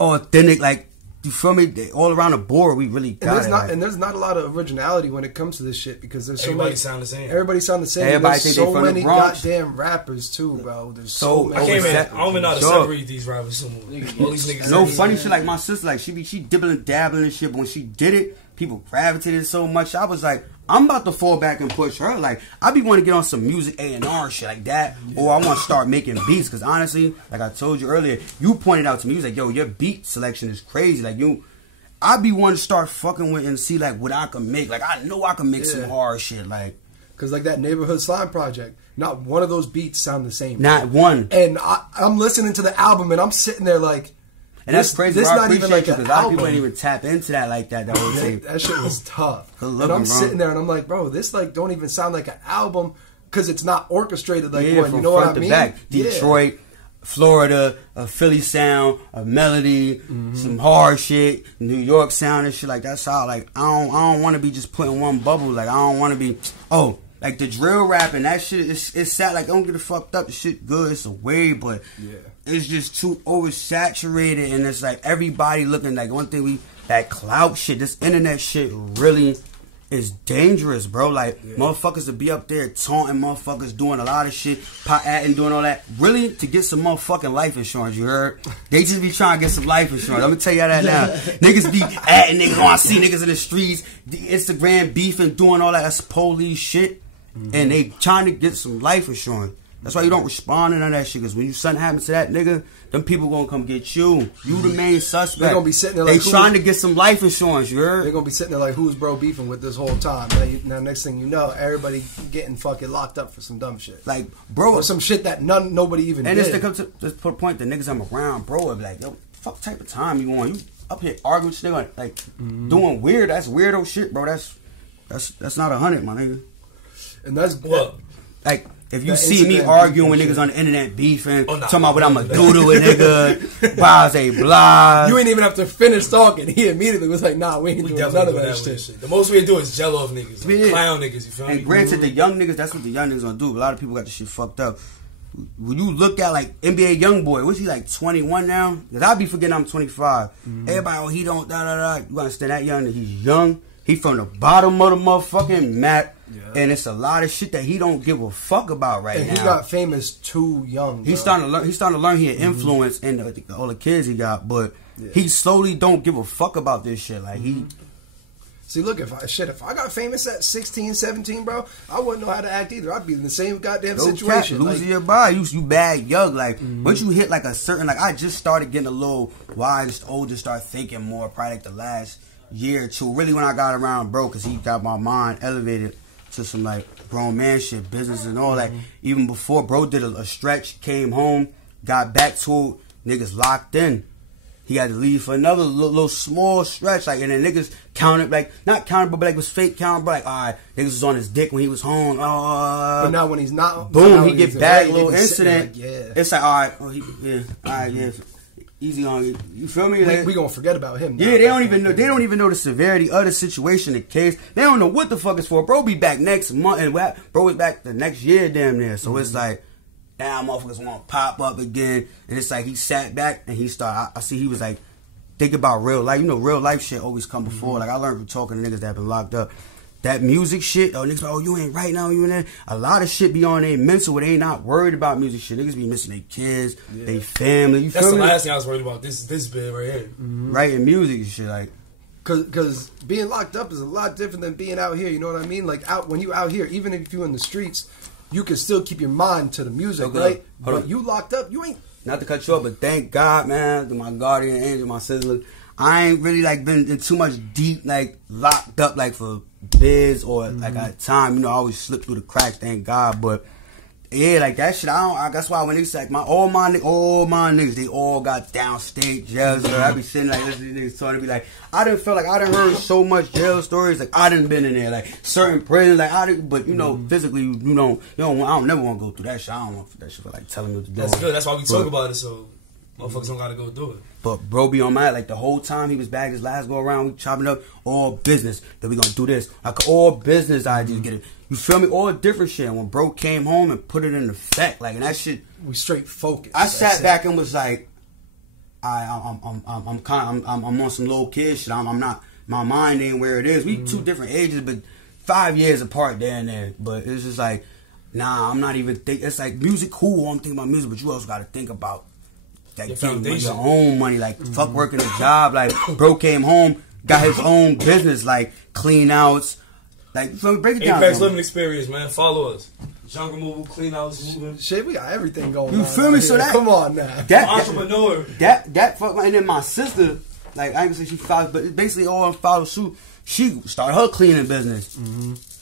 authentic, like, you feel me? All around the board, we really got and there's not a lot of originality when it comes to this shit, because there's so everybody many. sound the same. Everybody sound the same. Everybody there's think so they from many the Bronx. goddamn rappers too, bro. There's so many. I don't even know how to separate these rappers. All these niggas. No funny shit, like my sister, like she dibbling, dabbling and shit. But when she did it, people gravitated so much. I was like, I'm about to fall back and push her. Like, I be wanting to get on some music A&R shit like that, or I want to start making beats. Because honestly, like I told you earlier, you pointed out to me, you was like, yo, your beat selection is crazy. Like, I be wanting to start fucking with and see, like, what I can make. Like, I know I can make some hard shit. Like, because, like, that Neighborhood Slime project, not one of those beats sound the same. Not one. And I'm listening to the album, and I'm sitting there like, and that's crazy. This not even like an album. A lot of people ain't even tap into that like that. That shit was tough. And I'm sitting there, and I'm like, bro, this, like, don't even sound like an album, because it's not orchestrated like one. You know what I mean? Back. Detroit. Florida, a Philly sound, a melody, some hard shit, New York sound and shit. Like, that's how, like, I don't want to be just putting one bubble. Like, I don't want to be, like the drill rap and that shit, it's sad. Like, don't get it fucked up. The shit good, it's a wave, but it's just too oversaturated, and it's like everybody looking like one thing that clout shit, this internet shit really is dangerous, bro. Like, motherfuckers to be up there taunting motherfuckers, doing a lot of shit, pot-atting, doing all that, really to get some motherfucking life insurance, you heard? They just be trying to get some life insurance. I'm gonna tell you that now. Niggas be atting niggas, I see niggas in the streets, the Instagram beefing, doing all that, that's police shit, and they trying to get some life insurance. That's why you don't respond to none of that shit, because when something happens to that nigga, them people gonna come get you. You the main suspect. They're gonna be sitting there like, they trying to get some life insurance, you heard? They're gonna be sitting there like, who's bro beefing with this whole time? Now next thing you know, everybody getting fucking locked up for some dumb shit. Like, bro. Or some shit that nobody even did. And it's to come to this point, the niggas I'm around, bro, would be like, yo, fuck type of time you on? You up here arguing with nigga, like, doing weird, that's weirdo shit, bro. That's not 100, my nigga. And that's what? Like, if you see me arguing with niggas on the internet beefing, talking about what I'm gonna do to a nigga, blase blah. You ain't even have to finish talking. He immediately was like, nah, we ain't doing none of that shit. The most we do is jello of niggas. Like clown niggas, you feel me? And granted, the young niggas, that's what the young niggas gonna do. A lot of people got the shit fucked up. When you look at, like, NBA Youngboy, what's he, like, 21 now? Because I be forgetting I'm 25. Everybody, he don't, da-da-da. You understand that young nigga? He's young. He from the bottom of the motherfucking map. Yeah. And it's a lot of shit that he don't give a fuck about now. And he got famous too young. He's starting to learn he had influence in all the kids he got, but he slowly don't give a fuck about this shit. Like, he... See, look, if I got famous at 16, 17, bro, I wouldn't know how to act either. I'd be in the same goddamn situation. Losing your body. You bad young. Like, once you hit, like, a certain... Like, I just started getting a little wise, older, start thinking more, probably, like, the last year or two. Really, when I got around bro, because he got my mind elevated to some, like, grown man shit, business and all that. Even before, bro did a stretch, came home, got back to it, niggas locked in. He had to leave for another little small stretch, like, and then niggas counted, like, not counted, but like, was fake counted, but like, alright, niggas was on his dick when he was home. But now when he's not, boom, he get back, little incident. Like, it's like, alright, easy on you. You feel me? We gonna forget about him now. Yeah, they don't even know the severity of the situation, the case. They don't know what the fuck it's for. Bro be back next month, and bro is back the next year damn near. So it's like, now motherfuckers want to pop up again. And it's like he sat back and he started, I see he was like, think about real life. You know, real life shit always come before. Like, I learned from talking to niggas that been locked up. That music shit, niggas like, you ain't right now, you in there. A lot of shit be on their mental where they ain't not worried about music shit. Niggas be missing their kids, their family. You That's feel the me? last thing I was worried about. This bit right here. Writing music and shit, like. Cause being locked up is a lot different than being out here. You know what I mean? Like, when you out here, even if you in the streets, you can still keep your mind to the music, right? But you locked up, you ain't. Not to cut you off, but thank God, man, to my guardian angel, my sister. I ain't really, like, been in too much deep, like, locked up, like, for biz or, like, at time. You know, I always slip through the cracks, thank God. But Yeah, like that shit. That's why when they say like all my niggas, they all got downstate jails. So I be sitting like listening to niggas talking to be like, I didn't feel like I done heard so much jail stories. Like I done been in there, like certain prisons, like but you know, physically, I don't never want to go through that shit. I don't want that shit for like telling me what to do. That's good. That's why we talk about it. So motherfuckers don't gotta go do it. But bro be on my like the whole time he was back his last go around, we chopping up all business. Then we gonna do this. Like all business ideas, get it. You feel me? All different shit. And when bro came home and put it in effect, like and that shit, we straight focused. I sat back and was like, I'm on some little kid shit. I'm not. My mind ain't where it is. We 2 different ages, but 5 years apart there and there. But it's just like, nah, I'm not even think. It's like music cool. I'm thinking about music, but you also got to think about like getting your own money. Like fuck working a job. Like bro came home, got his own business, like clean outs. Like, so break it down. Apex Living Experience, man. Follow us. Jungle removal, clean outs, moving. Shit, we got everything going on. You feel me? So that, come on now. Entrepreneur. That fuck, and then my sister, like, I ain't gonna say she followed, but basically all followed suit. She started her cleaning business.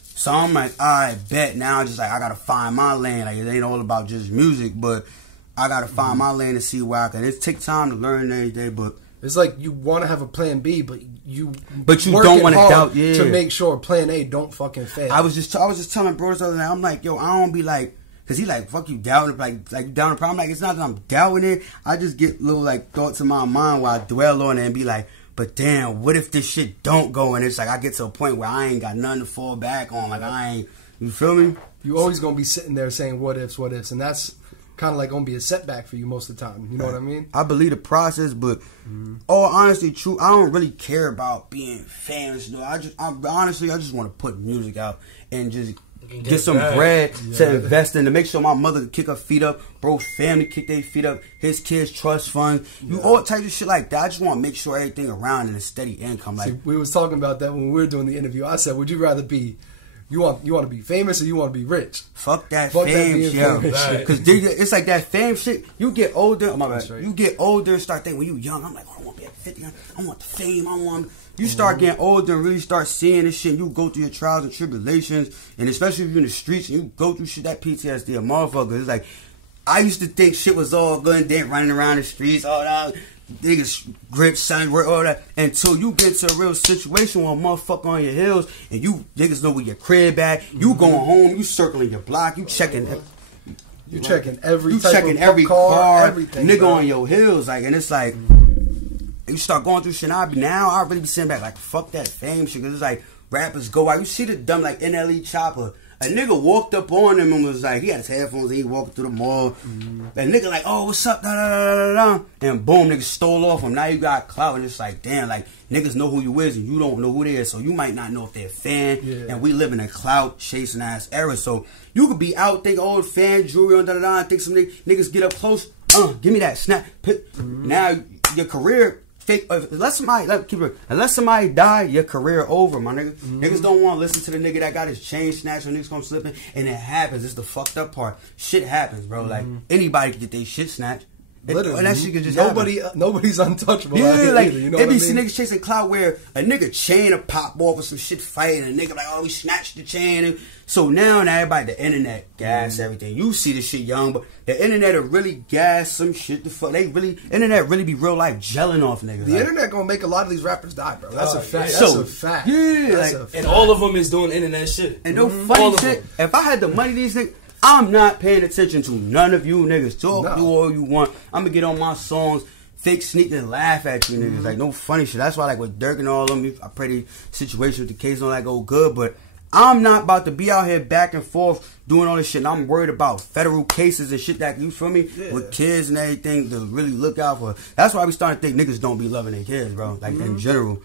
So I'm like, alright, bet. Now just like, I gotta find my lane. Like, it ain't all about just music, but I gotta find my lane to see where I can. It take time to learn every day, but. It's like you want to have a plan B, but you don't want to doubt to make sure plan A don't fucking fail. I was just telling bros the other night, I'm like, yo, I don't be like, cause he like, fuck you doubting it, like down the problem. Like it's not that I'm doubting it. I just get little like thoughts in my mind while I dwell on it and be like, but damn, what if this shit don't go? And it's like I get to a point where I ain't got nothing to fall back on. Like I ain't, you feel me? You always gonna be sitting there saying what ifs, and that's kind of like gonna be a setback for you most of the time. You know what I mean? I believe the process, but all honesty, true, I don't really care about being famous. Though. I just want to put music out and just get some bread to invest in, to make sure my mother can kick her feet up, bro, family kick their feet up, his kids trust fund, all types of shit like that. I just want to make sure everything around in a steady income. Like we was talking about that when we were doing the interview. I said, would you rather be You want to be famous or you want to be rich? Fuck that fame shit. Because it's like that fame shit. You get older. Oh my bad. Right. You get older and start thinking when you young. I'm like, oh, I want to be at 50. I want the fame. You start getting older and really start seeing this shit. And you go through your trials and tribulations, and especially if you're in the streets and you go through shit, that PTSD, a motherfucker. It's like I used to think shit was all good and then running around the streets, all that. Niggas grip, selling work, all that, until you get to a real situation where a motherfucker on your heels and you niggas know where your crib at. You going home, you circling your block, you checking. You checking every you type checking of every car, everything, nigga bro. on your heels, like, and it's like you start going through shit. I really be sitting back like fuck that fame shit, cause it's like rappers go out. You see the dumb like NLE Chopper. A nigga walked up on him and was like, he had his headphones and he walked through the mall. That nigga like, oh, what's up? Da, da, da, da, da. And boom, nigga stole off him. Now you got clout and it's like, damn, like niggas know who you is and you don't know who they is. So you might not know if they're a fan. Yeah. And we live in a clout chasing ass era. So you could be out, think, oh, fan jewelry on da da da. And think some niggas get up close. Give me that snap. Now your career. Unless somebody die, your career over, my nigga. Niggas don't want to listen to the nigga that got his chain snatched or niggas come slipping, and it happens. It's the fucked up part. Shit happens, bro. Like anybody can get their shit snatched. Literally, and that shit can just nobody's untouchable. Yeah, like either, you know what I mean? niggas chasing clout where a nigga chain will pop off or some shit fighting, and a nigga like, oh, we snatched the chain. And so now everybody, the internet gas everything. You see this shit young, but the internet will really gas some shit. The fuck, internet really be real life gelling off niggas. The internet gonna make a lot of these rappers die, bro. That's a fact. That's a fact. Yeah, that's a fact. And all of them is doing internet shit. And no funny shit. If I had the money, these niggas. I'm not paying attention to none of you niggas. Talk do all you want. I'm gonna get on my songs, fake sneak and laugh at you niggas. Like no funny shit. That's why like with Dirk and all of them, I pray the situation with the case don't like go good. But I'm not about to be out here back and forth doing all this shit. And I'm worried about federal cases and shit that you feel me with kids and everything to really look out for. That's why we starting to think niggas don't be loving their kids, bro. Like in general.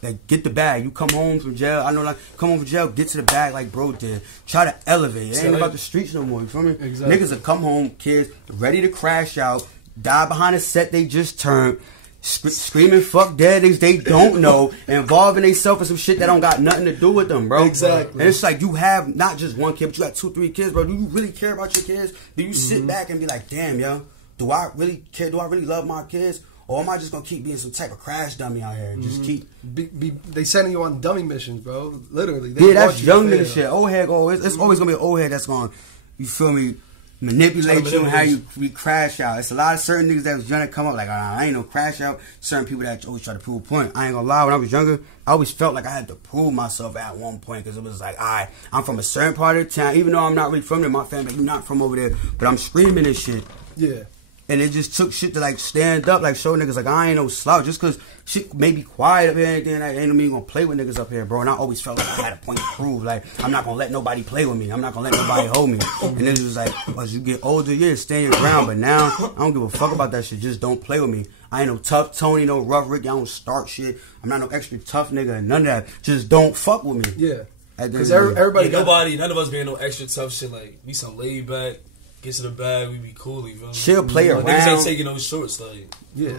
Like, get the bag. You come home from jail. I know, like, come home from jail, get to the bag like bro did. Try to elevate. It ain't about the streets no more. You feel me? Exactly. Niggas will come home, kids, ready to crash out, die behind a set they just turned, screaming fuck daddies they don't know, involving themselves in some shit that don't got nothing to do with them, bro. Exactly. And it's like you have not just one kid, but you got 2, 3 kids, bro. Do you really care about your kids? Do you sit back and be like, damn, yo, do I really care? Do I really love my kids? Or am I just gonna keep being some type of crash dummy out here and just keep? They sending you on dummy missions, bro. Literally. Yeah, that's young nigga shit. Old head, it's always gonna be an old head that's gonna, you feel me, manipulate you and how you crash out. It's a lot of certain niggas that was trying to come up like, I ain't no crash out. Certain people that always try to prove a point. I ain't gonna lie, when I was younger, I always felt like I had to prove myself at one point because it was like, alright, I'm from a certain part of the town, even though I'm not really from there, my family, you're not from over there, but I'm screaming this shit. Yeah. And it just took shit to like stand up, like show niggas like I ain't no slouch. Just cause shit may be quiet up here and anything, I ain't even gonna play with niggas up here, bro. And I always felt like I had a point to prove. Like I'm not gonna let nobody play with me. I'm not gonna let nobody hold me. And it was like, as you get older, yeah, stand your ground. But now I don't give a fuck about that shit. Just don't play with me. I ain't no tough Tony, no rough Rick. I don't start shit. I'm not no extra tough nigga and none of that. Just don't fuck with me. Yeah. Because everybody, none of us being no extra tough shit. Like we some laid back. Get to the bag, we be cool, you feel me? Chill, play around. Niggas ain't taking those shorts, like. Yeah.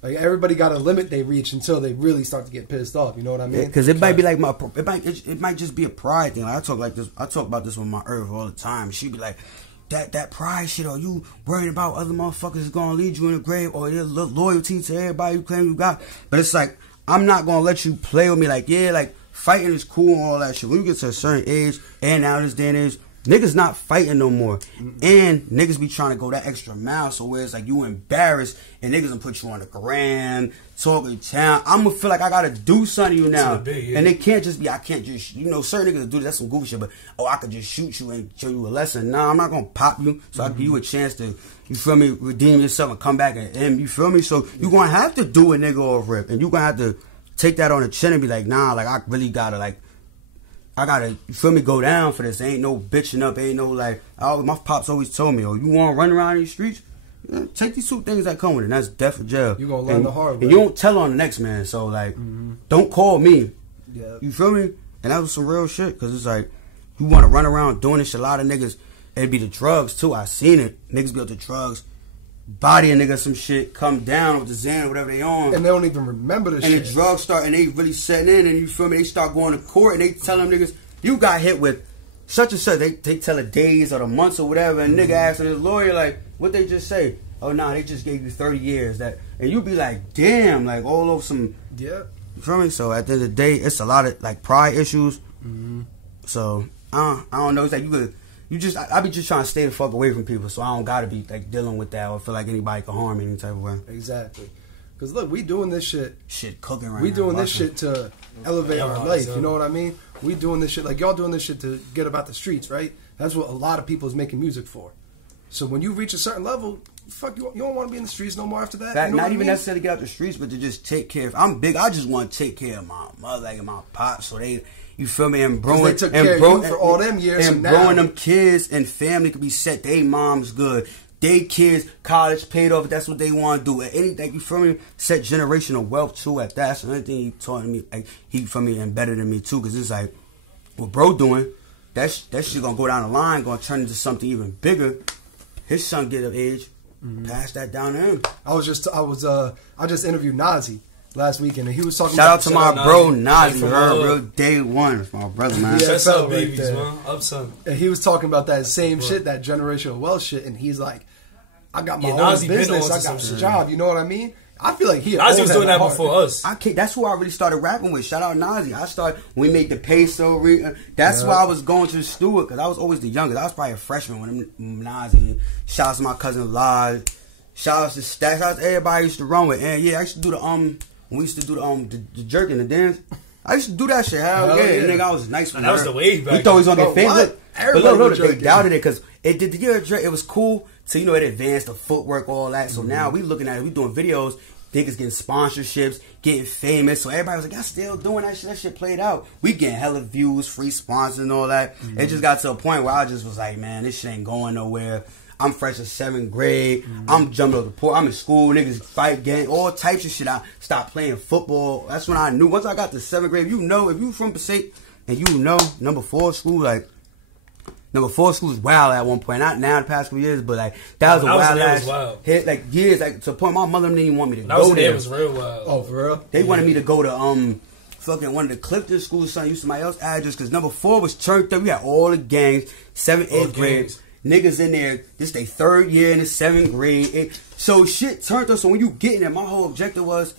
Like, everybody got a limit they reach until they really start to get pissed off, you know what I mean? Because it might be like it might just be a pride thing. Like, I talk about this with my Earth all the time. She be like, that pride shit, or you worrying about other motherfuckers is gonna lead you in the grave, or your loyalty to everybody you claim you got. But it's like, I'm not gonna let you play with me. Like, yeah, like, fighting is cool and all that shit. When you get to a certain age, and now this day and age, niggas not fighting no more. And niggas be trying to go that extra mile, so where it's like you embarrassed and niggas gonna put you on the gram, talking town. I'm gonna feel like I gotta do something to you now. And it can't just be, I can't just, you know, certain niggas do that's some goofy shit, but I could just shoot you and show you a lesson. Nah, I'm not gonna pop you, so I give you a chance to, you feel me, redeem yourself and come back and you feel me? So you gonna have to do a nigga off rip, and you gonna have to take that on the chin and be like, nah, like I really gotta like, I gotta, you feel me, go down for this. Ain't no bitching up, ain't no like, my pops always told me, you wanna run around these streets? Take these two things that come with it, and that's death or jail. You gonna learn the hard way. And you don't tell on the next man, so like, don't call me. Yeah. You feel me? And that was some real shit, because it's like, you wanna run around doing this shit, a lot of niggas, it'd be the drugs too, I seen it. Niggas be up to drugs, body a nigga some shit, come down with the Xan or whatever they on. And they don't even remember the shit. And the drugs start, and they really setting in, and you feel me, they start going to court, and they tell them niggas, you got hit with such and such. They tell the days or the months or whatever, and nigga asking his lawyer, like, what they just say? Oh, nah, they just gave you 30 years. That, and you be like, damn, like, all over some... Yeah. You feel me? So, at the end of the day, it's a lot of, like, pride issues. So, I don't know. It's like, I be just trying to stay the fuck away from people, so I don't gotta be, like, dealing with that or feel like anybody can harm me any type of way. Exactly. Because, look, we doing this shit... Shit cooking right now. We doing this shit to elevate our life, you know what I mean? We doing this shit, like, y'all doing this shit to get about the streets, right? That's what a lot of people is making music for. So when you reach a certain level, fuck, you don't want to be in the streets no more after that. You know not even necessarily get out the streets, but to just take care of... I'm big, I just want to take care of my mother, like, and my pops, so they... You feel me? And growing, they took care of you for all them years, and growing them kids and family could be set. They moms good. They kids college paid off. If that's what they want to do. Anything, you feel me? Set generational wealth too. At that, so anything he taught me, like, he for me embedded in me too. Because it's like what bro doing. That shit gonna go down the line, gonna turn into something even bigger. His son get of age, pass that down to him. I just interviewed Nazi last weekend, and he was talking. Shout out to my bro Nazi, real day one. It's my brother, man. Yeah, that's up, babies, man. Up, son. And he was talking about that same shit, that generational wealth shit, and he's like, I got my own business, I got a job, you know what I mean? I feel like Nazi was doing that before us. That's who I really started rapping with. Shout out Nazi. We made the peso. That's why I was going to the studio, because I was always the youngest. I was probably a freshman when Nazi. Shout out to my cousin Lodge. Shout out to Stacks. Shout out to everybody I used to run with. And yeah, I used to do when we used to do the jerk and the dance. I used to do that shit. Hell yeah. Nigga, I was nice. That was the wave back. We thought he was gonna get famous. But look, they doubted it because it did the year it was cool. So, you know, it advanced the footwork, all that. So now we looking at it, we doing videos, niggas getting sponsorships, getting famous. So everybody was like, y'all still doing that shit? That shit played out. We getting hella views, free sponsors and all that. It just got to a point where I just was like, man, this shit ain't going nowhere. I'm fresh in 7th grade. I'm jumping up the port. I'm in school. Niggas fight, gang, all types of shit. I stopped playing football. That's when I knew. Once I got to 7th grade, you know, if you from Passaic and you know, number 4 school, like, number 4 school is wild at one point. Not now the past couple years, but like, that was a wild ass hit. Like, years, like, to the point my mother didn't even want me to go there. It was real wild. Oh, for real? They wanted me to go to, fucking one of the Clifton schools, son, used somebody else's address, because number 4 was turned up. We had all the gangs, 7th, 8th grade. Niggas in there, this their 3rd year in the 7th grade. So shit turned up. So when you get in there, my whole objective was,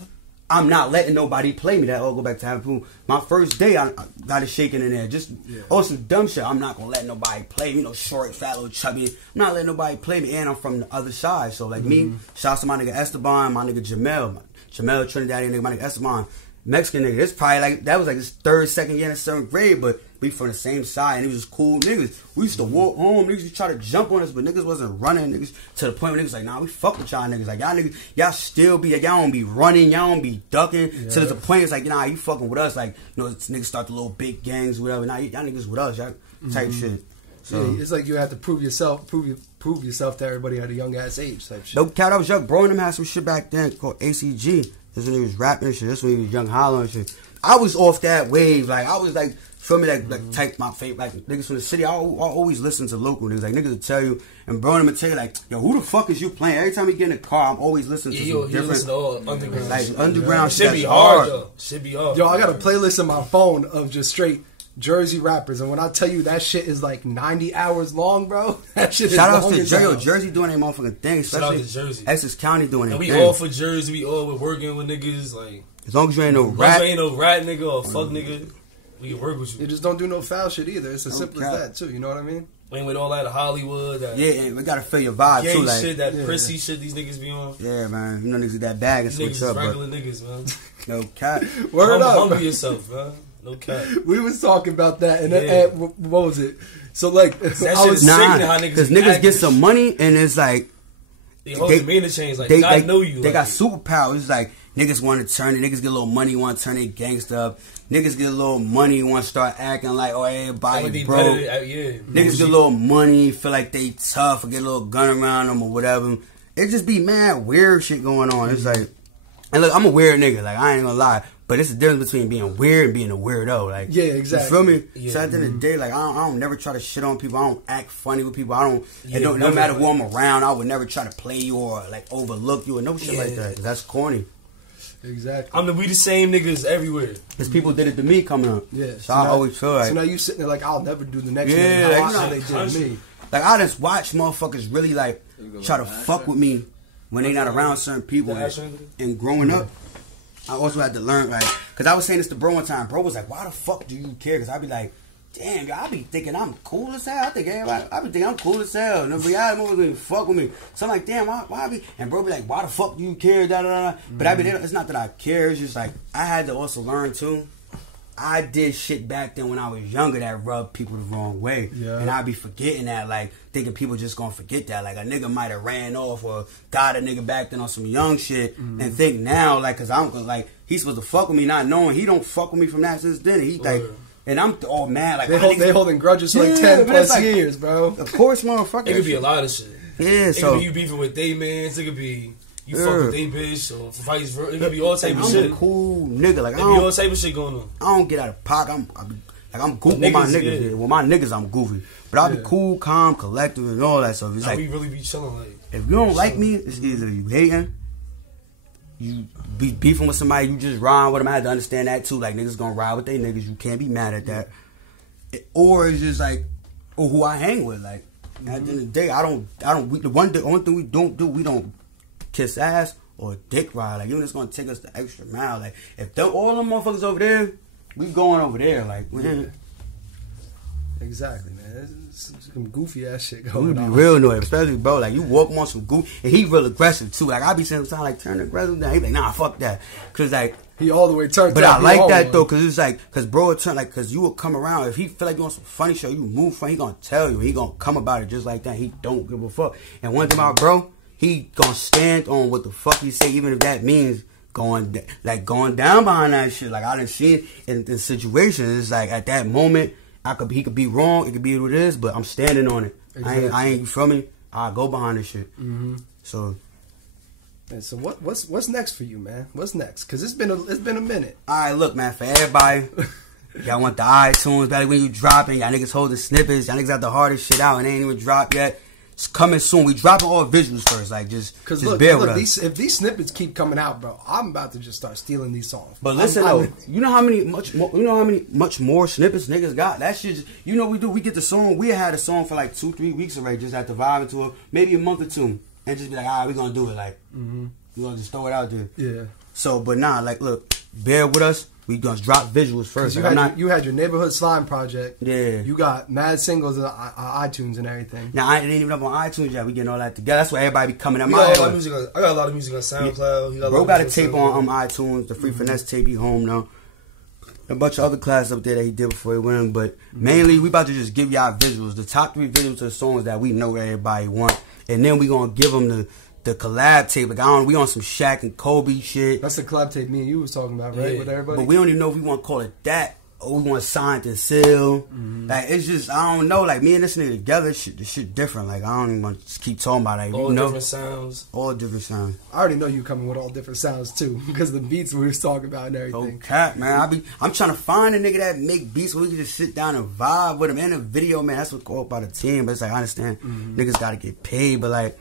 I'm not letting nobody play me. That all go back to having people. My first day, I got it shaking in there. Just on some dumb shit. I'm not gonna let nobody play me. You know, short, fat, little chubby. I'm not letting nobody play me. And I'm from the other side. So like me, shouts to my nigga Esteban, my nigga Jamel Trinidadian nigga, my nigga Esteban, Mexican nigga. It's probably like that was like his third, second year in the 7th grade, but we from the same side, and he was just cool niggas. We used to walk home, niggas used to try to jump on us, but niggas wasn't running, niggas, to the point where niggas like, nah, we fuck with y'all niggas. Like, y'all niggas, y'all still be, like, y'all don't be running, y'all don't be ducking. Yeah. So there's a point, it's like, nah, you fucking with us. Like, you know, niggas start the little big gangs, whatever. Nah, y'all niggas with us, y'all type shit. So yeah, it's like you have to prove yourself to everybody at a young ass age type shit. No cat, I was young. Bro, and them had some shit back then called ACG. This when he was rapping and shit. This when he was Young Hollow and shit. I was off that wave. Like, I was like, feel me, like type my favorite, like niggas from the city. I always listen to local niggas. Like, niggas will tell you, and bro, I'm gonna tell you, like, yo, who the fuck is you playing? Every time we get in the car, I'm always listening to some different, listen to all underground, like underground shit. Should be hard, though. Should be hard. Yo, I got a playlist in my phone of just straight Jersey rappers, and when I tell you that shit is like 90 hours long, bro, that shit Shout is long. Shout out to Jersey doing their motherfucking thing, especially Shout out to Jersey. Essex County doing their thing. We all for Jersey. We all working with niggas. Like, as long as you ain't no rat, nigga or fuck nigga, we can work with you. You just don't do no foul shit either. It's as simple as that too. You know what I mean? Ain't with all that Hollywood. That and we gotta feel your vibe too. Like shit, that prissy shit these niggas be on. Yeah, man. You know niggas that bag and switch up. Regular niggas, man. No cat. Word up. Humble yourself, man. No cat. We was talking about that, and what was it? So like, that shit is nah, because niggas get some money and it's like they hold the meaning change. Like I know you. They got superpowers. It's like niggas want to turn it. Niggas get a little money, want to turn it gangsta up. Niggas get a little money, want to start acting like, oh, everybody broke. Niggas get a little money, feel like they tough, or get a little gun around them or whatever. It just be mad weird shit going on. It's like, and look, I'm a weird nigga. Like, I ain't gonna lie. But it's the difference between being weird and being a weirdo. Like, yeah, exactly. You feel me? Yeah. So at the end of the day, like, I don't never try to shit on people. I don't act funny with people. I don't. Yeah, no matter who I'm around, I would never try to play you or like overlook you or no shit like that. That's corny. Exactly. We the same niggas everywhere. Because people did it to me coming up. Yeah. So I always feel like. So now you sitting there like, I'll never do the next one. Yeah, how they did me. Like, I just watch motherfuckers really like try to fuck with me when they not around certain people. And growing up, I also had to learn, like, because I was saying this to bro one time. Bro was like, why the fuck do you care? Because I be like, damn, yo, I be thinking I'm cool as hell. I be thinking I'm cool as hell. Nobody gonna fuck with me. So I'm like, damn, why I be? And bro be like, why the fuck do you care? Da, da, da. But I be, it's not that I care. It's just like, I had to also learn too. I did shit back then when I was younger that rubbed people the wrong way. Yeah. And I be forgetting that, like, thinking people just gonna forget that. Like, a nigga might have ran off or got a nigga back then on some young shit and think now, like, cause I'm, like, he's supposed to fuck with me not knowing he don't fuck with me from that since then. He, like, and I'm all mad. Like, they holding grudges for like 10 plus like, years, bro. Of course, motherfucker. It could be a lot of shit. Yeah, it so. It could be you beefing with they mans. It could be you fuck with they bitch or vice versa. It could be all type of shit. I'm a cool nigga. Like, it could be all type of shit going on. I don't get out of pocket. I'm goofy with my niggas. Yeah. With my niggas, I'm goofy. But I'll be cool, calm, collective, and all that stuff. It's like, we really be chilling. Like, if you don't like me, it's either you hating, you be beefing with somebody, you just ride with them. I had to understand that too. Like, niggas gonna ride with they niggas. You can't be mad at that. Or it's just like, or who I hang with. Like, at the end of the day, the only thing we don't do, we don't kiss ass or dick ride. Like, even it's gonna take us the extra mile. Like, if all them motherfuckers over there, we going over there. Like, exactly, man. There's some goofy ass shit going on. We be real annoyed, especially bro. Like, you walk on some goof, and he real aggressive too. Like, I be saying sometimes like turn aggressive down. He be like, nah, fuck that, cause like he all the way turned. But I like that though, cause it's like, cause bro would turn like, cause you would come around. If he feel like you want some funny show, you move funny. He gonna tell you. He gonna come about it just like that. He don't give a fuck. And one thing about bro, he gonna stand on what the fuck he say, even if that means going down behind that shit. Like, I done seen it in situations. It's like at that moment, he could be wrong. It could be what it is, but I'm standing on it. Exactly. I ain't, you feel me? I go behind this shit. So. And so what's next for you, man? What's next? Cause it's been a minute. All right, look, man. For everybody, y'all want the iTunes, back when you dropping. Y'all niggas holding snippets. Y'all niggas got the hardest shit out and they ain't even dropped yet. It's coming soon. We dropping all visuals first, like just bear with us. If these snippets keep coming out, bro, I'm about to just start stealing these songs. But listen, though, you know how many much more snippets niggas got. That shit, you know, we get the song. We had a song for like 2-3 weeks already, just had to vibe into it, maybe a month or two, and just be like, all right, we gonna do it. Like, We gonna just throw it out there. Yeah. So, but nah, like, look, bear with us. We gonna drop visuals first. You, you had your neighborhood slime project. Yeah. You got mad singles on iTunes and everything. Now I ain't even up on iTunes yet. We getting all that together. That's why everybody be coming at my. I got a lot of music on SoundCloud. Bro got a tape on iTunes. The Free Finesse tape. He home now. A bunch of other classes up there that he did before he went. But mainly, we about to just give y'all visuals. The top 3 visuals to the songs that we know everybody want, and then we gonna give them the collab tape. Like we on some Shaq and Kobe shit. That's the collab tape me and you was talking about, right? Yeah. With everybody. But we don't even know if we want to call it that or we want to sign to seal. Like it's just I don't know. Like me and this nigga together, the shit different. Like I don't even want to just keep talking about it. All different sounds. All different sounds. I already know you coming with all different sounds too because of the beats we was talking about and everything. Oh cat, man. I'm trying to find a nigga that make beats where we can just sit down and vibe with him in a video, man. That's what's called by the team. But it's like I understand niggas got to get paid, but like.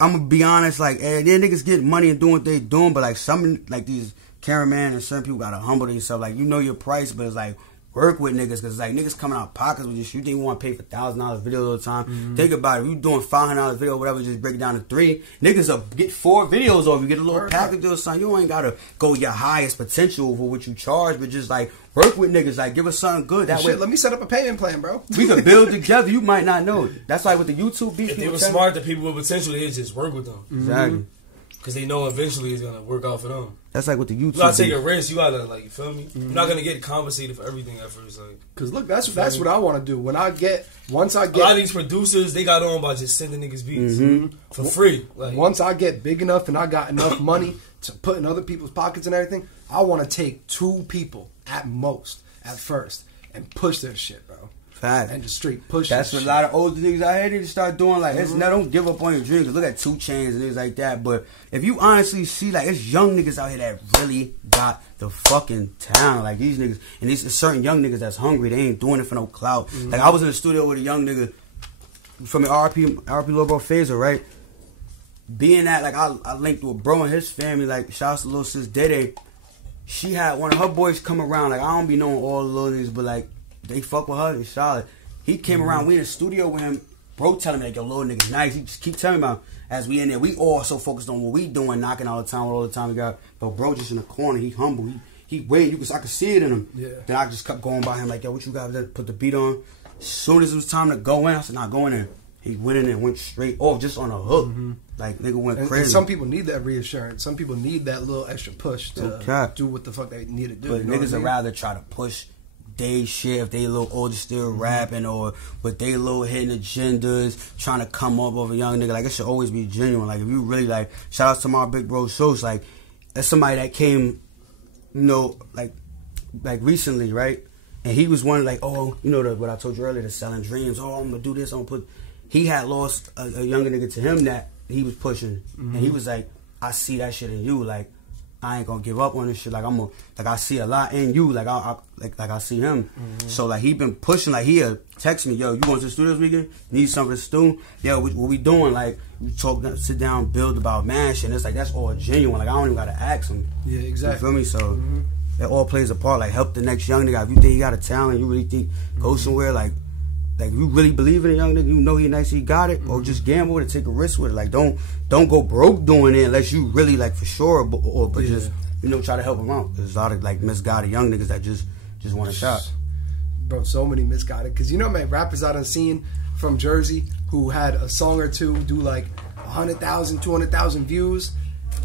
I'm gonna be honest, like, yeah, niggas get money and doing what they doing, but like some, like these cameramen and certain people gotta humble themselves. Like, you know your price, but it's like, work with niggas, cause it's like niggas coming out pockets with this. You think you want to pay for $1,000 videos all the time? Think about it. You doing $500 video, whatever, just break it down to 3. Niggas will get 4 videos off. You get a little package or something. You ain't gotta go your highest potential for what you charge, but just like work with niggas. Like give us something good. That way, let me set up a payment plan, bro. We could build together. You might not know. That's like with the YouTube beat. If they were smart, the people with potential, they just work with them. Exactly. Because they know eventually it's going to work out for them. That's like with the YouTube. You gotta take a risk. You gotta, like, you feel me? You're not going to get compensated for everything at first. Like, because look, that's what I want to do. Once I get... A lot of these producers, they got on by just sending niggas beats for free. Like, once I get big enough and I got enough money to put in other people's pockets and everything, I want to take 2 people at most, at first, and push their shit, bro. Fact. And just straight push. That's what a lot of older niggas out here need to start doing. Like, now don't give up on your dreams. Look at 2 Chainz and things like that. But if you honestly see, like, it's young niggas out here that really got the fucking talent. Like, these niggas, and these certain young niggas that's hungry. They ain't doing it for no clout. Like, I was in the studio with a young nigga from the RP Lil Bro Phaser, right? Being that, like, I linked with bro and his family. Like, shouts to little sis Dede. She had one of her boys come around. Like, I don't be knowing all the little niggas, but, like, they fuck with her in Charlotte. He came around, we in the studio with him. Bro telling me, like, yo, little nigga's nice. He just keep telling me about, as we in there, we all so focused on what we doing, knocking all the time, all the time we got. But bro just in the corner, he humble. He waiting. I could see it in him. Yeah. Then I just kept going by him, like, yo, what you got? Put the beat on. As soon as it was time to go in, I said, nah, go in there. He went in and went straight off, just on a hook. Like, nigga went crazy. And some people need that reassurance. Some people need that little extra push to do what the fuck they need to do. But niggas would rather try to push they shit if they a little older still rapping or with they little hidden agendas trying to come up over a young nigga. Like, it should always be genuine. Like, if you really, like, shout out to my big bro shows, like, that's somebody that came, you know, like recently, right? And he was one, like, oh, you know, what I told you earlier, the selling dreams. Oh, I'm gonna do this, I'm gonna put. He had lost a younger nigga to him that he was pushing, and he was like, I see that shit in you, like, I ain't gonna give up on this shit. Like, I see a lot in you. Like, I see him. So, like, he been pushing. Like, he'll text me, yo, you going to the studio this weekend? Need something to stew? Yo, what we doing? Like, we talk, sit down, build about man shit. And it's like, that's all genuine. Like, I don't even gotta ask him. Yeah, exactly. You feel me? So, it all plays a part. Like, help the next young nigga. If you think he got a talent, you really think, go somewhere, like you really believe in a young nigga, you know he nice, he got it, or just gamble with it, take a risk with it. Like, don't go broke doing it unless you really, like, for sure, but just, you know, try to help him out. There's a lot of, like, misguided young niggas that just want a shot. Bro, so many misguided. Because, you know, man, rappers out on scene from Jersey who had a song or two do, like, 100,000, 200,000 views,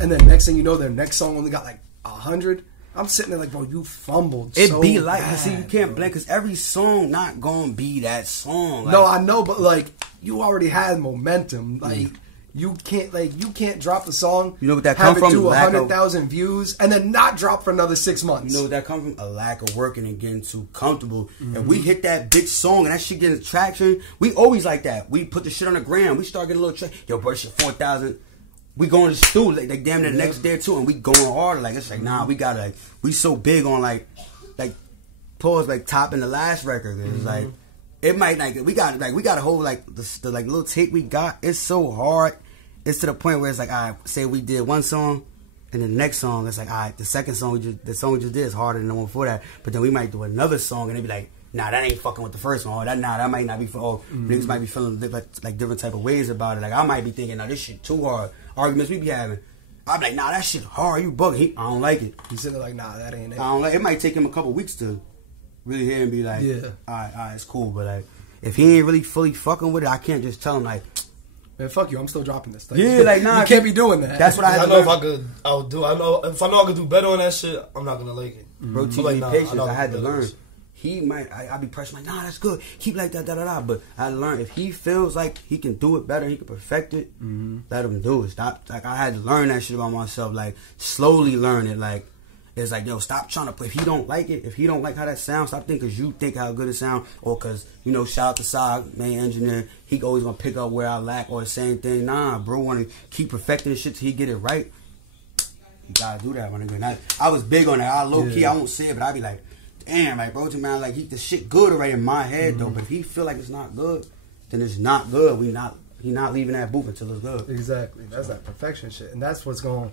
and then next thing you know, their next song only got, like, 100. I'm sitting there like, bro, you fumbled. It so be like, bad, see, you can't blame, because every song not gonna be that song. Like, no, I know, but like, you already had momentum. Like, you can't drop the song. You know what that come from? Have it do 100,000 views and then not drop for another 6 months. You know what that come from? A lack of working and getting too comfortable. And we hit that big song and that shit getting traction. We always like that. We put the shit on the ground. We start getting a little traction. Yo, bro, shit 4,000. We going to stew like damn near the next day or two, and we going harder. Like, it's like, nah, we gotta, like, we so big on like pause, like, topping the last record. It's like, it might, like, we got to hold, like, the like little tape we got. It's so hard. It's to the point where it's like, all right, say we did one song, and the next song, it's like, all right, the second song the song we just did is harder than the one before that. But then we might do another song, and they be like, nah, that ain't fucking with the first one. That might not be for. Niggas might be feeling like different type of ways about it. Like, I might be thinking, nah, this shit too hard. Arguments we be having. I'm like, nah, that shit hard. You bugging. I don't like it. He's sitting there like, nah, that ain't it. I don't like it. It might take him a couple weeks to really hear and be like, all right, it's cool. But like, if he ain't really fully fucking with it, I can't just tell him like, man, fuck you, I'm still dropping this. Like, like, nah. You can't be doing that. That's what I know if I could, I would do. I know if I know I could do better on that shit, I'm not gonna like it. Bro, teach me patience. I had to learn. He might, I be pressing like, nah, that's good. Keep like that, da. But I learned if he feels like he can do it better, he can perfect it, let him do it. Stop. Like, I had to learn that shit about myself. Like, slowly learn it. Like, it's like, yo, stop trying to play. If he don't like it, if he don't like how that sounds, stop thinking because you think how good it sounds, or because, you know, shout out to Sog, main engineer, he always gonna pick up where I lack or the same thing. Nah, bro, wanna keep perfecting shit till he get it right. You gotta do that, my nigga. I was big on that. I low key, I won't say it, but I be like, damn, like, bro, man, like, the shit good already in my head though. But if he feel like it's not good, then it's not good. He not leaving that booth until it's good. Exactly. That's that perfection shit, and that's what's gonna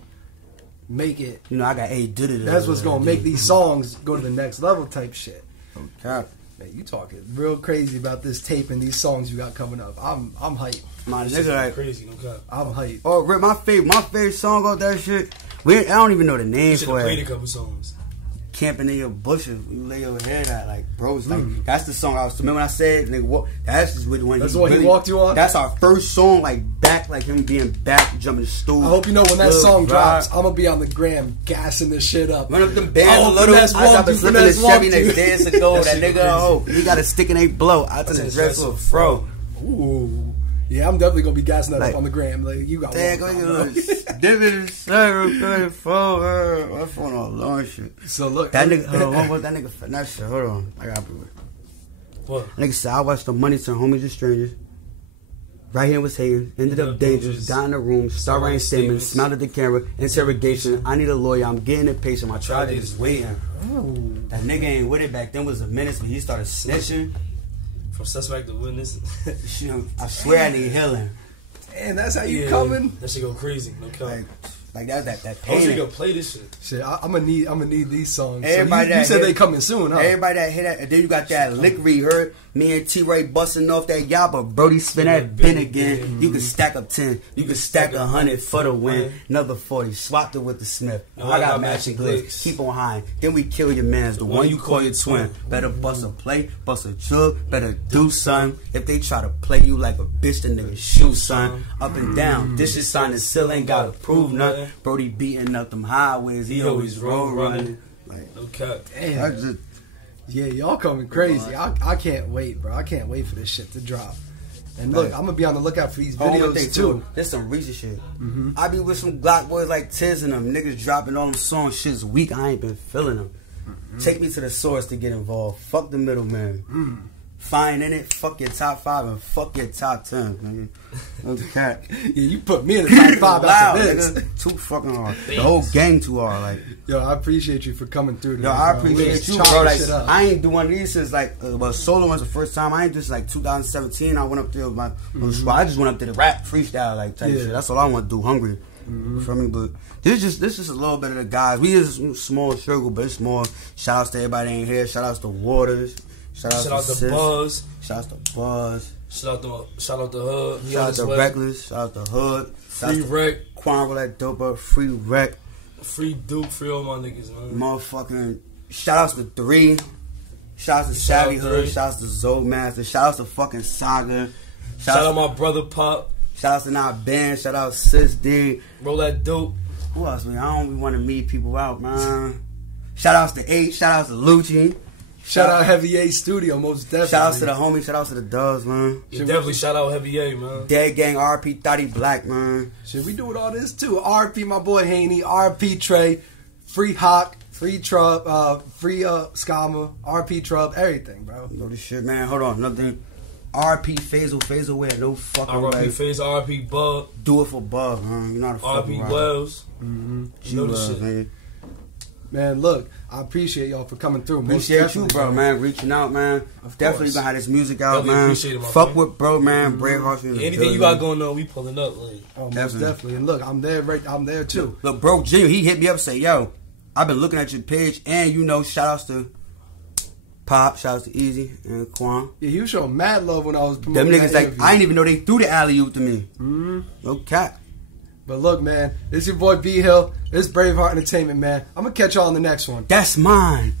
make it. You know, I got did it. That's what's gonna make these songs go to the next level type shit. Okay. Man, you talking real crazy about this tape and these songs you got coming up. I'm hyped. My nigga, like, crazy, no cap. I'm hyped. Oh, Rick, my favorite song off that shit. I don't even know the name for it. Played a couple songs. Camping in your bushes, you lay your head out like, bro. It's like that's the song I was. Remember when I said, nigga, that's just when that's what he walked you on. That's our first song, like back, like him being back, jumping the stool. I hope you know when that song drops, I'm gonna be on the gram gassing this shit up. Run up them bands a little. I got the flipping the Chevy next days ago. That nigga, he got a stick and a blow out to the dress with a fro. Ooh. Yeah, I'm definitely gonna be gassing that up on the gram. Like, you got one. What's phone on long shit? So look, that nigga. What was that nigga? That shit. Hold on, I got it. What? Nigga said I watched the money turn homies to strangers. Right here was hating. Ended up dangerous. Got in the room. Star rain statement. Smiled at the camera. Interrogation. I need a lawyer. I'm getting impatient. My trial date is waiting. Ooh. That nigga ain't with it back then. Was a menace when he started snitching. From suspect to witness. I swear I need healing. Damn, that's how you coming? That shit go crazy. No cap. Like that pain. I was gonna play this shit. Shit, I'm gonna need these songs. Everybody so you said they coming soon, huh? Everybody that hit that, and then you got that lick heard. Me and T-Ray busting off that yabba. Brody spin that bin again. You can stack up 10. You can stack 100 for the win. Another 40. Swapped it with the Smith. I got matching glicks. Keep on high. Then we kill your mans. The one you call your twin. Better bust a play. Bust a jug. Better do something. If they try to play you like a bitch, the nigga shoot, son. Up and down. Dishes signing still ain't gotta prove nothing. Brody beating up them highways. He always road running. Like, no cap. Damn. Yeah, y'all coming crazy. I can't wait, bro. I can't wait for this shit to drop. And look, I'm gonna be on the lookout for these videos too. There's some recent shit. I be with some Glock boys like Tiz and them niggas dropping all them songs. Shit's weak. I ain't been feeling them. Take me to the source to get involved. Fuck the middleman. Fine in it. Fuck your top 5 and fuck your top 10. Man. Okay. Yeah, you put me in the top 5 after this. Nigga, too fucking hard. The whole gang too hard. Like, yo, I appreciate you for coming through. Yo, I appreciate you, bro. Like, I ain't do one of these since like, solo was the first time. I ain't just like 2017. I went up there with my squad. I just went up there to rap freestyle like type shit. That's all I want to do. Hungry. For me, but this is a little bit of the guys. We just a small circle, but it's more. Shout outs to everybody in here. Shout outs to Waters. Shout out to Buzz. Shout out to Buzz. Shout out to Hood. Shout out to Reckless. Shout out to Hood. Free Rec. Quan with that dope up. Free Rec. Free Duke. Free all my niggas, man. Motherfucking. Shout outs to 3. Shout outs to Savvy Hood. Shout outs to Zolmaster. Shout outs to fucking Saga. Shout out my brother Pop. Shout outs to Not Band. Shout out Sis D. Roll that dope. Who else, man? I don't want to meet people out, man. Shout outs to 8. Shout outs to Lucci. Shout out Heavy A Studio, most definitely. Shout outs to the homies, shout outs to the Dubs, man. Yeah, definitely shout out Heavy A, man. Dead Gang, RP Thotty Black, man. Should we do with all this too? RP my boy Haney, RP Trey, Free Hawk, Free Trub, Free Scammer, RP Trub, everything, bro. Know this shit, man. Hold on, nothing. RP Faisal wear no fucking way. RP Faisal, RP Bug. Do it for Bug, man. You're not a fucking RP Wells. You know this shit, man. Man, look, I appreciate y'all for coming through. Appreciate you, bro, man. Reaching out, man. Definitely gonna have this music out, definitely man. Appreciate it, fuck with bro, man. BraveHeartEnt. Anything you got going on, we pulling up. Like. Oh, most definitely. And look, I'm there too. Look, bro, Junior, he hit me up and say, yo, I've been looking at your page, and you know, shout outs to Pop, shout outs to Easy and Quan. Yeah, he was showing mad love when I was promoting them niggas like, I didn't even know they threw the alley-oop to me. No cap. But look, man, this is your boy B Hill. This is BraveHeart Entertainment, man. I'm gonna catch y'all on the next one. That's mine.